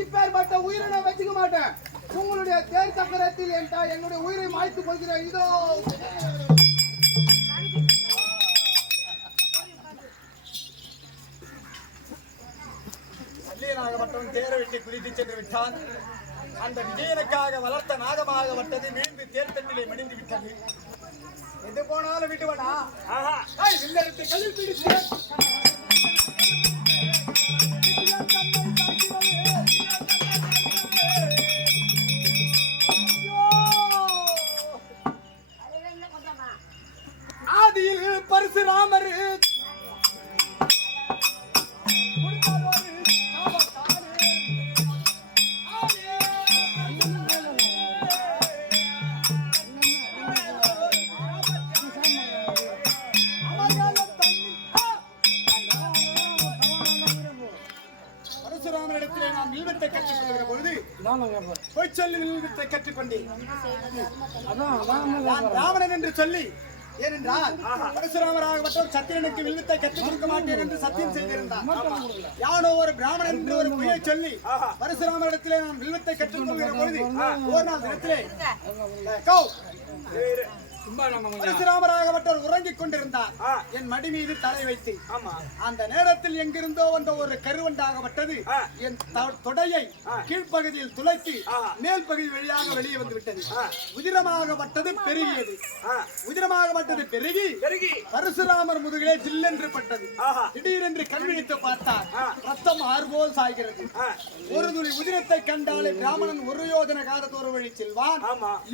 இப்பேற்பட்ட உயிரை நான் வச்சுக்க மாட்டேன். உங்களுடைய தேர் சக்கரத்தில் என்னுடைய உயிரை மாய்த்துக் கொள்கிறேன். இதோ வல்லீனாகப்பட்டவன் தேரை வெட்டி குதித்து சென்று விட்டான். அந்த விஜயனுக்காக வளர்த்த நாகமாகப்பட்டது வீழ்ந்து தேர்தட்டிலே மடிந்து விட்டது. எது போனாலும் விட்டுவனா? வில்லெடுத்து கையில் பிடித்து ஆதியில் பரசுராமர் பரசுராமரிடத்திலே நான் வில்வத்தை கற்றுக் கொள்கிற பொழுது பொய்ச்சொல்லி வில்வத்தை கற்றுக்கொண்டேன். நான் ராவணன் என்று சொல்லி, ஏனென்றால் பரசுராமராகப்பட்டவர் சத்திரனுக்கு வில்வத்தை கற்றுக் கொடுக்க மாட்டேன் என்று சத்தியம் செய்திருந்தார். யானோ ஒரு பிராமணன் என்று ஒரு பொய்யை சொல்லி பரசுராமரிடத்திலே நான் வில்வத்தை கற்றுக் கொள்கிற பொழுது ஒரு நாள் தினத்திலே பரசுராமராகப்பட்டவர் உறங்கிக் கொண்டிருந்தார். என் மடி மீது தலை வைத்து அந்த நேரத்தில் எங்கிருந்தோ வந்த ஒரு கருவண்டாகப்பட்டது என் தொடையை கீழ்ப்பகுதியில் துளைத்து மேல் பகுதி வழியாக வெளியே வந்து விட்டது. உதிரமாகப்பட்டது பெருகியது. உதிரமாகப்பட்டது பெருகி பரசுராமர் முதுகிலே ஜில்லென்று பட்டது. திடீரென்று கண்விழித்து பார்த்தார். ரத்தம் ஆறுபோல் சாய்கிறது. ஒரு துளி உதிரத்தை கண்டாலே பிராமணன் 1 யோஜன காலத்தோறு வழி செல்வான்.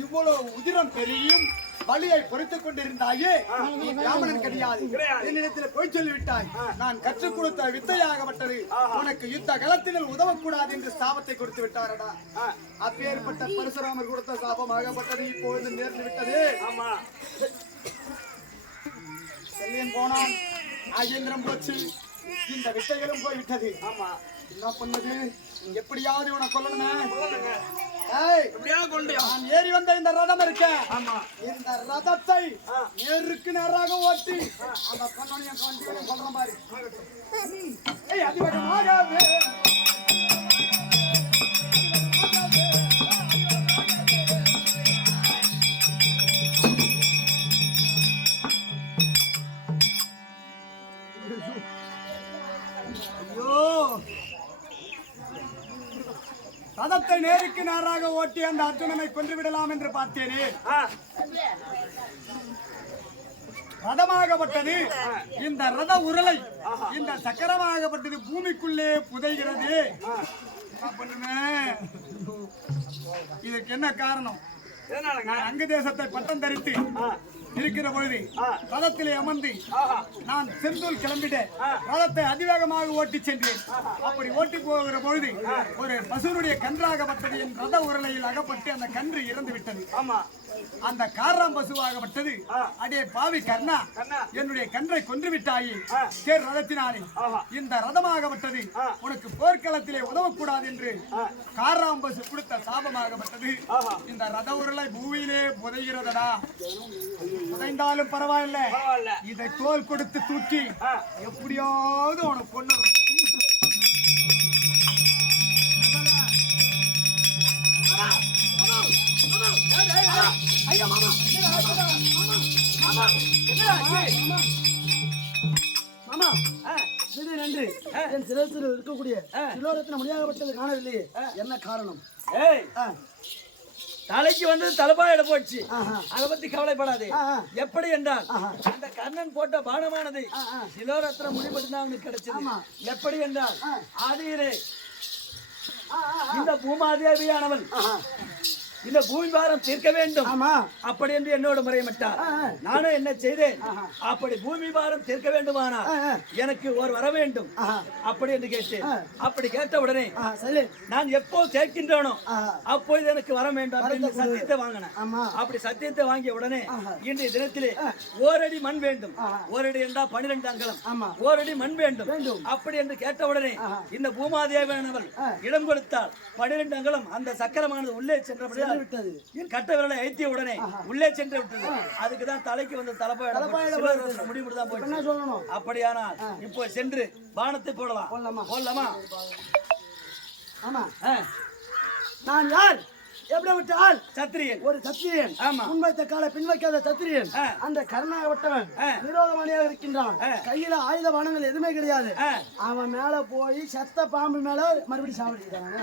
இவ்வளவு உதிரம் பெரியும் பலியை பொறுத்துக் கொண்டிருந்தாயே, நீ பிராமணன் கிடையாது. என்னிடத்தில் போய் சொல்லிவிட்டாய். நான் கற்றுக் கொடுத்த வித்தையாகப்பட்டது உனக்கு யுத்த களத்தினில் உதவக்கூடாது என்று சாபத்தை கொடுத்து விட்டாரடா. அப்பேற்பட்ட பரசுராமர் கொடுத்த சாபமாகப்பட்டது இப்பொழுது நேர்ந்து விட்டது. செல்லியன் போனான், ராஜேந்திரம் போச்சு, இந்த வித்தைகளும் போய்விட்டது. என்ன பண்ணது? எப்படியாவது இவனை கொல்லணுமே. நான் ஏறி வந்த இந்த ரதம் இருக்க, இந்த ரதத்தை நேருக்கு நேராக ஓட்டி அந்த பொண்ணையும் கண்டியும் கொல்ற மாதிரி அதிகமாகவே ரதத்தை நேருக்கு நேராக ஓட்டி அந்த அர்ஜுனனை கொன்று விடலாம் என்று பார்த்தேனே. ரதமாகப்பட்டது இந்த ரத உருளை இந்த சக்கரமாகப்பட்டது பூமிக்குள்ளே புதைகிறது. இதற்கு என்ன காரணம்? நான் அங்கு தேசத்தை பட்டம் தரித்து இருக்கிற பொழுது ரதத்திலே அமர்ந்து நான் செந்தூர் கிளம்பிட்டேன். ரதத்தை அதிவேகமாக ஓட்டி சென்றேன். அப்படி ஓட்டி போகிற பொழுது ஒரு பசுனுடைய கன்றாகப்பட்டது என் ரத உரலையில் அகப்பட்டு அந்த கன்று இறந்து விட்டது. அந்த காராம் பசுவாகப்பட்டது, அடே பாவி கர்ணா, என்னுடைய கன்றை கொன்று விட்டாயே சேர் ரதத்தினாலே. இந்த ரதமாகப்பட்டது உனக்கு போர்க்களத்திலே உதவக்கூடாது என்று காராம் பசு கொடுத்த சாபமாகப்பட்டது இந்த ரத உருளை பூமியிலே புதைகிறதடா. புதைந்தாலும் பரவாயில்ல, இதை தோல் கொடுத்து தூக்கி எப்படியாவது உனக்கு கொண்டு மாமா நன்றி. என் சிரசில் இருக்கக்கூடிய சிலோரத்தின முடியாகப்பட்டது காணவில்லையே, என்ன காரணம்? தலைக்கு வந்து தலைப்பாயிட போச்சு, அதை பத்தி கவலைப்படாது. எப்படி என்றால் அந்த கண்ணன் போட்ட பானமானது சிலோரத்தின முடிபட்டு தான் அவனுக்கு கிடைச்சது. எப்படி என்றால் ஆதியிலே இந்த பூமாதேவியானவள் இந்த பூமி பாரம் தீர்க்க வேண்டும் அப்படி என்று என்னோட முறையிட்டார். நானும் என்ன செய்தேன், அப்படி பூமி பாரம் தீர்க்க வேண்டுமானால் எனக்கு ஒரு வர வேண்டும் அப்படி என்று கேட்டேன். அப்படி கேட்ட உடனே நான் எப்போ கேட்கின்றனோ அப்போது எனக்கு வர வேண்டும் அப்படின்னு சத்தியத்தை வாங்கினேன். அப்படி சத்தியத்தை வாங்கிய உடனே இன்றைய தினத்திலே ஓரடி மண் வேண்டும். ஓரடி என்றால் 12 அங்குலம் ஓரடி மண் வேண்டும் அப்படி என்று கேட்ட உடனே இந்த பூமாதேவியானவள் இடம் கொடுத்தால் 12 அங்குலம் அந்த சக்கரமானது உள்ளே சென்றபடியால் என் கட்ட விரலை ஐத்திய உடனே உள்ளே சென்று விட்டது. அதுக்குதான் தலைக்கு வந்து தலைப்பாயிட முடிவுதான் போச்சு. அப்படியானால் இப்போ சென்று பானத்தை போடலாமா? ஆமா, நான் யார்? எப்படி விட்டால் சத்திரியன், ஒரு சத்திரியன். முன்வைத்த கால பின் வைக்காத சத்திரியன். அந்த கர்ணாகப்பட்டவன் விரோதமணியாக இருக்கின்றான். கையில ஆயுத பானங்கள் எதுவுமே கிடையாது. அவன் மேல போய் செத்த பாம்பு மேல மறுபடியும் சாப்பிட்டுட்டாங்க.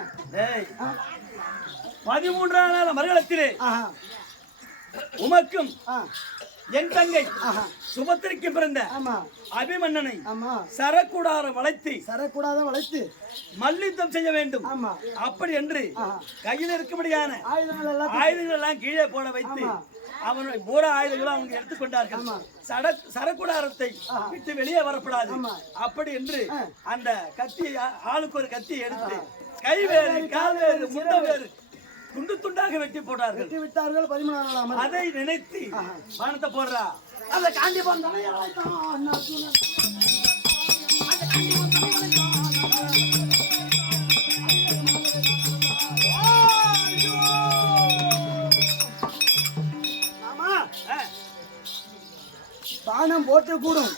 13ஆம் நாள் மறுகளத்திலே உமக்கும் என் தங்கை சுபத்திரிக்கு பிறந்த அபிமன்னனை சரக்குடாரம் வளைத்து மல்யுத்தம் செய்ய வேண்டும். அப்படி என்று கையில் இருக்கும்படியான ஆயுதங்கள் எல்லாம் கீழே போட வைத்து அவனுடைய பூரா ஆயுதங்களும் அவங்க எடுத்துக்கொண்டார்கள். சரக்குடாரத்தை விட்டு வெளியே வரப்படாது அப்படி என்று அந்த கத்தி ஆளுக்கு ஒரு கத்தியை எடுத்து கைவேறு கால்வேறு முண்டவேறு துண்டு துண்டாக வெட்டி போட்டார்கள். வெட்டி விட்டார்கள். 13ஆம் நாள் அதை நினைத்து பானத்தை போடுறா. அந்த காண்டி போன பானம் போட்டு கூடும்.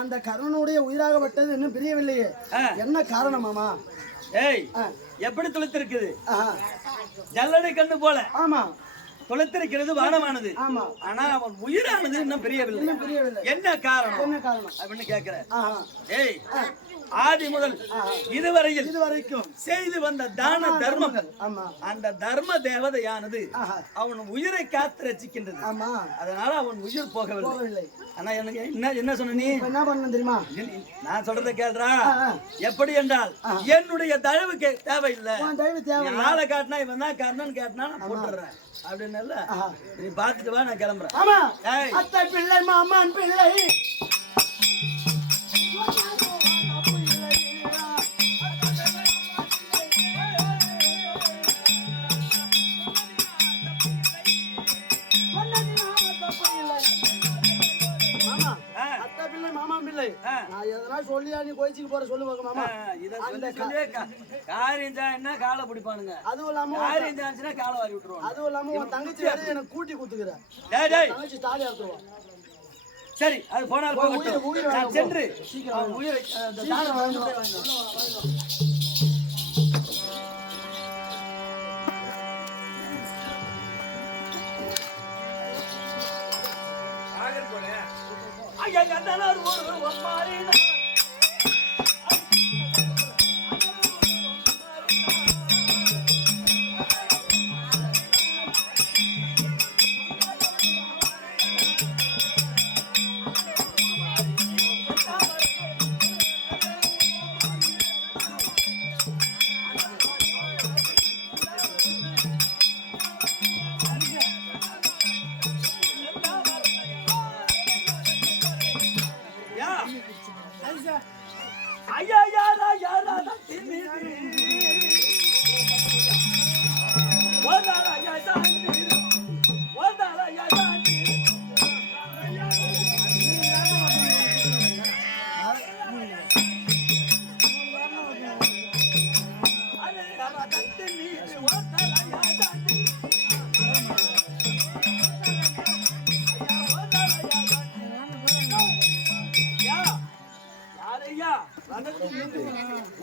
அந்த கர்ணனுடைய உயிராகப்பட்டது இன்னும் பிரியவில்லையே, என்ன காரணமாமா? எப்படி துளைத்திருக்குது? ஜல்லடை கண்ணு போல துளைத்திருக்கிறது வானமானது. ஆனா அவன் உயிரானது இன்னும் பிரியவில்லை. என்ன காரணம் அப்படின்னு கேட்கிறேன். ஆதி முதல் இதுவரைக்கும் செய்து வந்த தான தர்மங்கள் அந்த தர்ம தேவதையானது அவன் உயிரை காத்து ரசிக்கின்றது. அதனால அவன் உயிர் போகவில்லை. ஆனா எனக்கு என்ன சொன்ன நீ? என்ன பண்ண தெரியுமா? நான் சொல்றத கேள்றா. எப்படி என்றால் என்னுடைய தயவு தேவையில்லை. நாளை காட்டினா இவன் தான் கர்ணன் கேட்டனா நான் போட்டுறேன் அப்படின்னு இல்ல. நீ பாத்துட்டு வா, நான் கிளம்புறேன். அத்தை பிள்ளை மாமன் பிள்ளை சொல்லியா நீ கோயிச்சுக்கு போற சொல்லுவாங்க மாமா. காரியம் என்ன காலை பிடிப்பானுங்க. அதுவும் இல்லாம காரியம் சாச்சுன்னா காலை வாரி விட்டுருவாங்க. அதுவும் இல்லாம உன் தங்கச்சி வேற எனக்கு கூட்டி குத்துக்கிறேன். தங்கச்சி தாலி அறுத்துருவான். சரி, அது போனால் போகட்டும். சென்று சீக்கிரம் உயிரை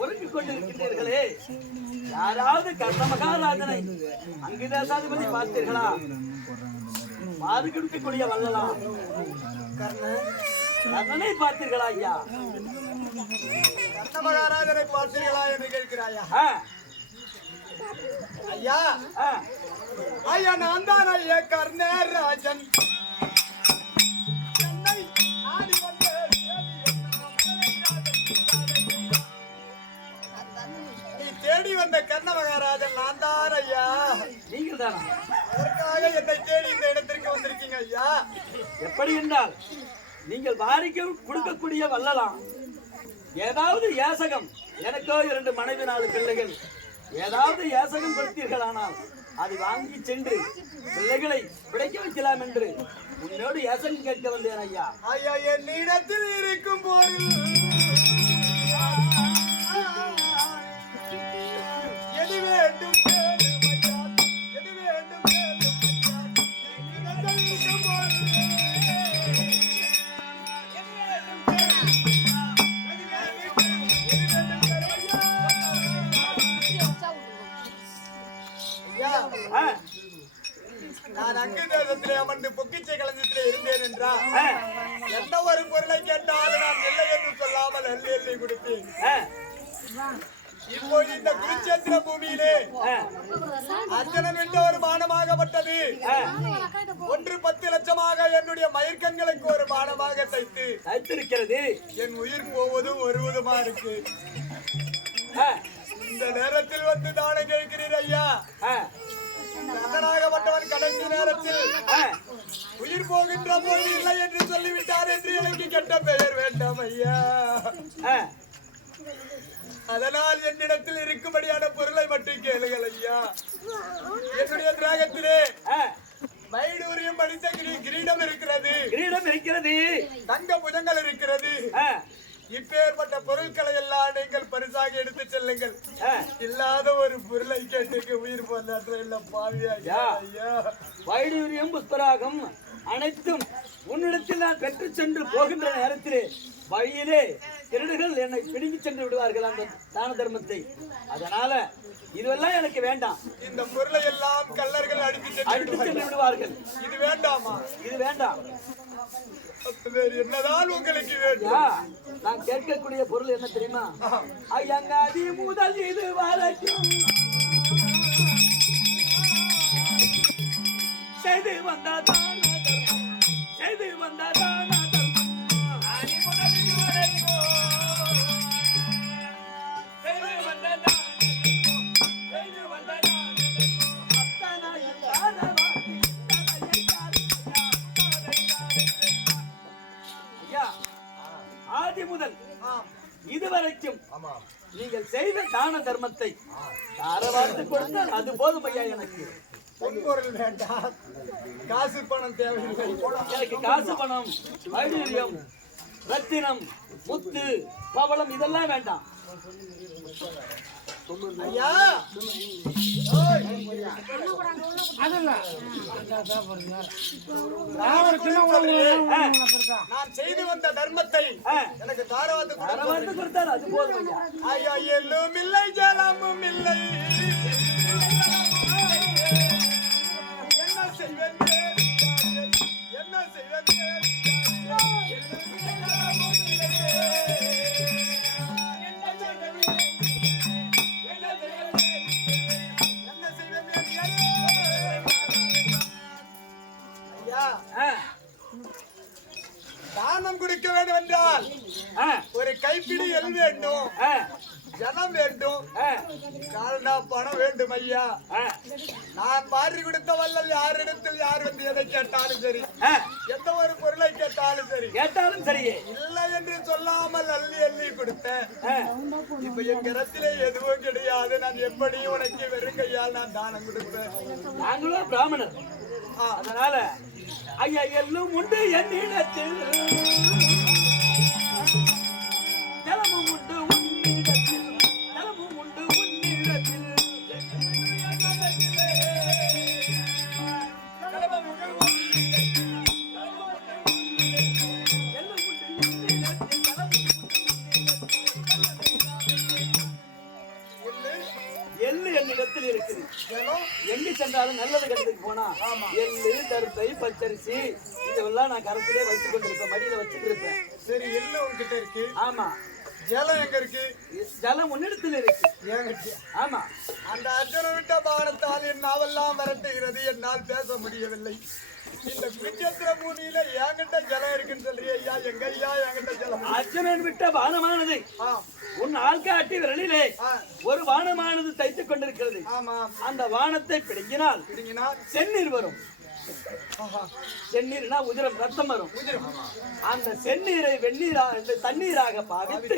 உறங்கிக் கொண்டிருக்கின்றீர்களே, யாராவது கர்ண மகாராஜனை அங்கிதாசாதிபதி பார்த்தீர்களா? மாறு கொடுக்கக்கூடிய வல்லலாம் கர்ணனை பார்த்தீர்களா ஐயா? கர்ண மகாராஜனை பார்த்தீர்களா என்று கேட்கிறாயா? ஐயா ஐயா நான் தான் ஐயா கர்ணராஜன். தேடி வந்த கர்ண மகாராஜன் நான் தான் ஐயா. நீங்கள் தானா? அதற்காக என்னை தேடி இந்த இடத்திற்கு வந்திருக்கீங்க ஐயா. எப்படி என்றால் நீங்கள் வாரிக்க கொடுக்கக்கூடிய வல்லலாம். ஏதாவது யாசகம், எனக்கோ 2 மனைவி 4 பிள்ளைகள், ஏதாவது யாசகம் கொடுத்தீர்களானால் அதை வாங்கி சென்று பிள்ளைகளை பிழைக்க வைக்கலாம் என்று உன்னோடு யாசகம் கேட்க வந்தேன் ஐயா. ஐயா என்னிடத்தில் இருக்கும் பொருள் எது வேண்டும் எது வேண்டும் நான் அங்கு தேசத்திலே அமர்ந்து பொக்கிச்சை களஞ்சியத்திலே இருந்தேன் என்றால் எந்த ஒரு பொருளை கேட்டாலும் நான் இல்லை என்று சொல்லாமல் அள்ளி அள்ளி கொடுத்தேன். இப்போது இந்த குருச்சேத்திர பூமியிலே அர்ஜுனன் என்ற ஒரு பானமாகப்பட்டது 1-10 லட்சமாக என்னுடைய மயிர்கண்களுக்கு ஒரு பானமாக தைத்திருக்கிறது. என் உயிர் போவதும் வருவதுமா இருக்கு. இந்த நேரத்தில் வந்து தானே கேட்கிறீர் ஐயா. கர்ணனாகப்பட்டவன் கடைசி நேரத்தில் உயிர் போகின்ற போது இல்லை என்று சொல்லிவிட்டார் என்று எனக்கு கெட்ட பெயர் வேண்டாம் ஐயா. அதனால் என்னிடத்தில் இருக்கும்படியான பொருளை மட்டும் கேளுங்கள் ஐயா. என்னுடைய திராகத்திலே வைடூரியம் படித்த கிரீடம் இருக்கிறது, தங்க புஜங்கள் இருக்கிறது. இப்பேற்பட்ட பொருட்களை எல்லாம் நீங்கள் பரிசாக எடுத்து செல்லுங்கள். இல்லாத ஒரு பொருளை கேட்டு உயிர் போன்ற பாவியா. வைடூரியம் புஷ்பராகம் அனைத்தும் உன்னிடத்தில் நான் பெற்று சென்று போகின்ற நேரத்திலே வழியிலே திருடுகள் என்னை பிடிங்கி சென்று விடுவார்கள் அந்த தான தர்மத்தை. அதனால இதுவெல்லாம் எனக்கு வேண்டாம். இந்த பொருளை எல்லாம் கள்ளர்கள் அடித்து சென்று விடுவார்கள். இது வேண்டாமா? இது வேண்டாம். என்னதான் உங்களுக்கு வேண்டும்? நான் கேட்கக்கூடிய பொருள் என்ன தெரியுமா? ஐயங்காதி முதல் இது வரைக்கும் செய்து வந்ததான ஆதி முதல் இதுவரைக்கும் நீங்கள் செய்த தான தர்மத்தை தாரவாத்து கொடுத்தால் அது போதும் ஐயா. எனக்கு பொன்பொருள் வேண்டாம், காசு பணம் தேவையில்லை. எனக்கு காசு பணம், வைடூரியம், ரத்தினம், முத்து, பவளம் இதெல்லாம் வேண்டாம் ஐயா. நான் செய்து வந்த தர்மத்தை எனக்கு தாரவாத்து கொடுத்தால் அது போதும் ஐயா. எல்லும் இல்லை ஜலமும் இல்லை, என்ன செய்வேன் என்ன செய்வேன் தானம் கொடுக்க வேண்டும் என்றால் ஒரு கைப்பிடி எல் வேண்டும், ஜனம் வேண்டும், காரணா பணம் வேண்டும் ஐயா. நான் மாறி கொடுத்த வல்லல் யாரிடத்தில் யார் வந்து எதை கேட்டாலும் சரி, எந்த ஒரு பொருளை கேட்டாலும் சரி இல்லை என்று சொல்லாமல் அள்ளி அள்ளி கொடுத்தேன். இப்ப என் கரத்திலே எதுவும் கிடையாது. நான் எப்படி உனக்கு வெறும் கையால் நான் தானம் கொடுப்பேன்? நாங்களும் பிராமணர், அதனால ஐயா எல்லும் உண்டு என்னிடத்தில், ஜலமும் உண்டு உன்னிடத்தில், ஜலமும் உண்டு உன்னிடத்தில், எல்லும் உண்டு இருந்தாலும் நல்லது கெட்டதுக்கு போனா எள்ளு கருப்பை பச்சரிசி இதெல்லாம் நான் கரத்திலே வச்சுக் கொண்டிருப்பேன், மடியில வச்சுட்டு இருப்பேன். சரி, எள்ளு உங்ககிட்ட இருக்கு. ஆமா. ஜலம் எங்க இருக்கு? ஜலம் உன்னிடத்தில் இருக்கு. ஆமா. அந்த அர்ஜுன விட்ட பானத்தால் என் நாவெல்லாம் விரட்டுகிறது, என்னால் பேச முடியவில்லை. இந்த குருச்சேத்திர பூமியில என்கிட்ட ஜலம் இருக்குன்னு சொல்றிய ஐயா, எங்க ஐயா என்கிட்ட ஜலம்? அர்ஜுனன் விட்ட பானமானது உன் ஆள்காட்டி விரலிலே ஒரு வானமானது தைத்துக் கொண்டிருக்கிறது. அந்த வானத்தை பிடுங்கினால் செந்நீர் வரும். செந்நீர்னா உதிரம், ரத்தம் வரும். அந்த செந்நீரை தண்ணீராக பாவித்து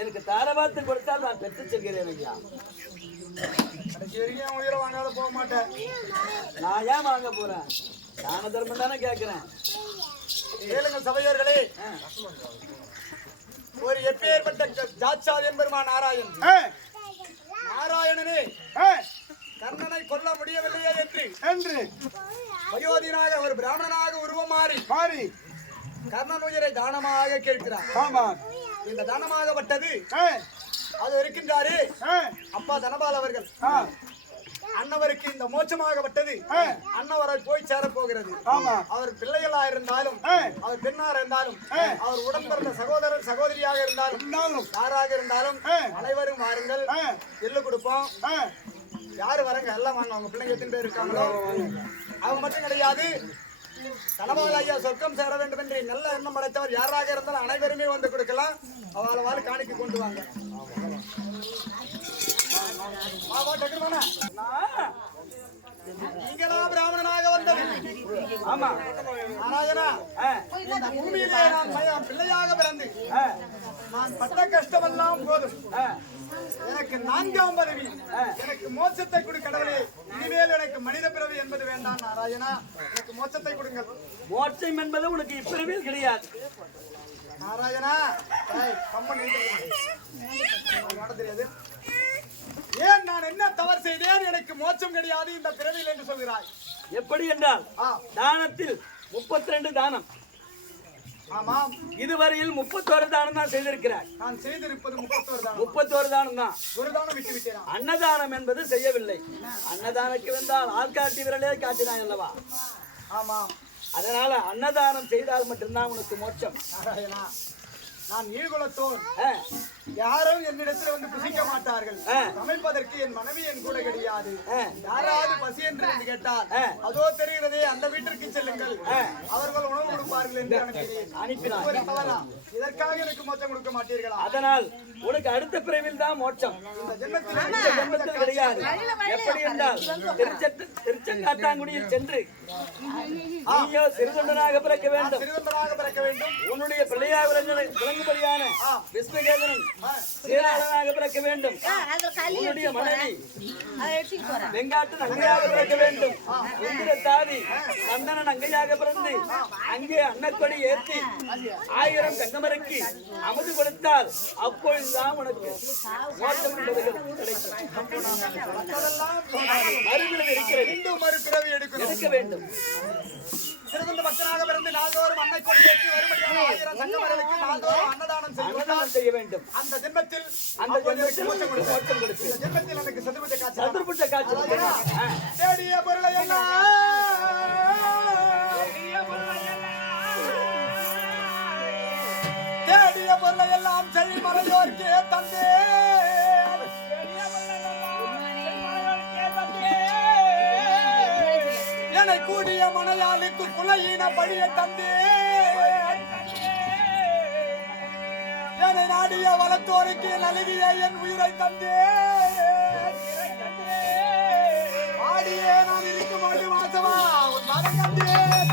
எனக்கு தாரவாத்து கொடுத்தால் நான் பெற்று செல்கிறேன் ஐயா. உயிரை வாங்காத போக மாட்டேன். நான் ஏன் வாங்க போறேன்? தான தர்மம் தானே கேட்கிறேன். கேளுங்க சபையோர்களே, ஒரு எப்பேற்பட்ட ஜாட்சாதி என்பெருமான் நாராயணனே கர்ணனை கொல்ல முடியவில்லையே என்று வயோதினாக ஒரு பிராமணனாக உருவம் மாறி கர்ணன் உயிரை தானமாக கேட்கிறார். இந்த தானமாகப்பட்டது அது இருக்கின்றாரு அப்பா தனபால் அவர்கள். அன்னவருக்கு இந்த மோட்சமாகப்பட்டது அன்னவரை போய் சேர போகிறது. அவர் பிள்ளைகளா இருந்தாலும், அவர் பெண்ணாக இருந்தாலும், அவர் உடன் பிறந்த சகோதரர் சகோதரியாக இருந்தாலும், யாராக இருந்தாலும் அனைவரும் வாருங்கள், எள்ளு கொடுப்போம். யாரு வரங்க எல்லாம் வாங்க. அவங்க பிள்ளைங்க எத்தனை பேர் இருக்காங்களோ அவங்க மட்டும் கிடையாது. தனபால் ஐயா சொர்க்கம் சேர வேண்டும் என்று நல்ல எண்ணம் படைத்தவர் யாராக இருந்தாலும் அனைவருமே வந்து கொடுக்கலாம். அவளை காணிக்கு கொண்டு வாங்க. நீங்களா பிராமணனாக வந்தது? ஆமா நாராயணா, இந்த பூமியிலே நான் பிள்ளையாக பிறந்து நான் பட்ட கஷ்டமெல்லாம் போதும். எனக்கு 4ஆம் பதவி, எனக்கு மோட்சத்தை கொடு கடவுளே. இனிமேல் எனக்கு மனித பிறவி என்பது வேண்டாம் நாராயணா, எனக்கு மோட்சத்தை கொடுங்கள். மோட்சம் என்பது உனக்கு இப்பிறவியில் கிடையாது நாராயணா. தெரியாது ஏன் நான் என்ன தவறு செய்தேன் எனக்கு மோட்சம் கிடையாது இந்த பிறவியில் என்று சொல்கிறாய்? எப்படி என்றால் தானத்தில் 32 தானம். ஆமாம், இதுவரையில் 31 தானம் தான் செய்திருக்கிறார். நான் செய்திருப்பது 31 தானம் தான். ஒரு தானம் விட்டு விட்டேன். அன்னதானம் என்பது செய்யவில்லை. அன்னதானக்கு வந்தால் ஆள்காட்டி விரலே காட்டினாய் அல்லவா? ஆமாம், அதனால அன்னதானம் செய்தால் மட்டும்தான் உனக்கு மோட்சம். நாராயணா, நான் நீர்குலத்தோன். யாரும் என்னிடத்தில் வந்து புசிக்க மாட்டார்கள். சமைப்பதற்கு என் மனைவி என் கூட கிடையாது. யாராவது பசி என்று கேட்டால் அதோ தெரிகிறதே அந்த வீட்டிற்கு செல்லுங்கள், அவர்கள் உணவு கொடுப்பார்கள் என்று அனுப்பினார். இதற்காக எனக்கு மோட்சம் கொடுக்க மாட்டீர்களா? அதனால் உனக்கு அடுத்த பிறவில் தான் மோட்சம். இந்த ஜென்மத்தில் கிடையாது. எப்படி என்றால் திருச்செங்காட்டாங்குடியில் சென்று நீயோ சிறுதொண்டனாக பிறக்க வேண்டும். உன்னுடைய பிள்ளையாக விளங்கும்படியான விஷ்ணுகேதனன் சீராளனாக பிறக்க வேண்டும். உன்னுடைய மனைவி வெங்காட்டு நங்கையாக பிறக்க வேண்டும். தாதி சந்தனன் அங்கையாக பிறந்து அங்கே அன்னக்கொடி ஏற்றி 1000 தங்கமரைக்கு அமுது கொடுத்தால் அப்பொழுதுதான் உனக்கு மோட்சம் என்பது கிடைக்கும். மறுபிறவி இருக்கிறது, எடுக்க வேண்டும். சிறுகுண்டு பக்தனாக பிறந்து நாள்தோறும் அன்னைக்கொடி ஏற்றி வரும்படியான 1000 தங்கமரைக்கு நாள்தோறும் அன்னதானம் செய்ய வேண்டும். அந்த ஜென்மத்தில் மோட்சம் கொடுக்கும். இந்த ஜென்மத்தில் எனக்கு சதுர்புஜ காட்சி தேடிய பொருளை எல்லாம் செழிமறையோர்க்கே தந்தே. என்னை கூடிய மனையாளுக்கு குலையின பழிய தந்தே. என்னை நாடிய வளத்தோருக்கு நழுவிய என் உயிரை தந்தே. ஆடியே நான் இருக்கும் வாசமா உன் மகன் தந்தே.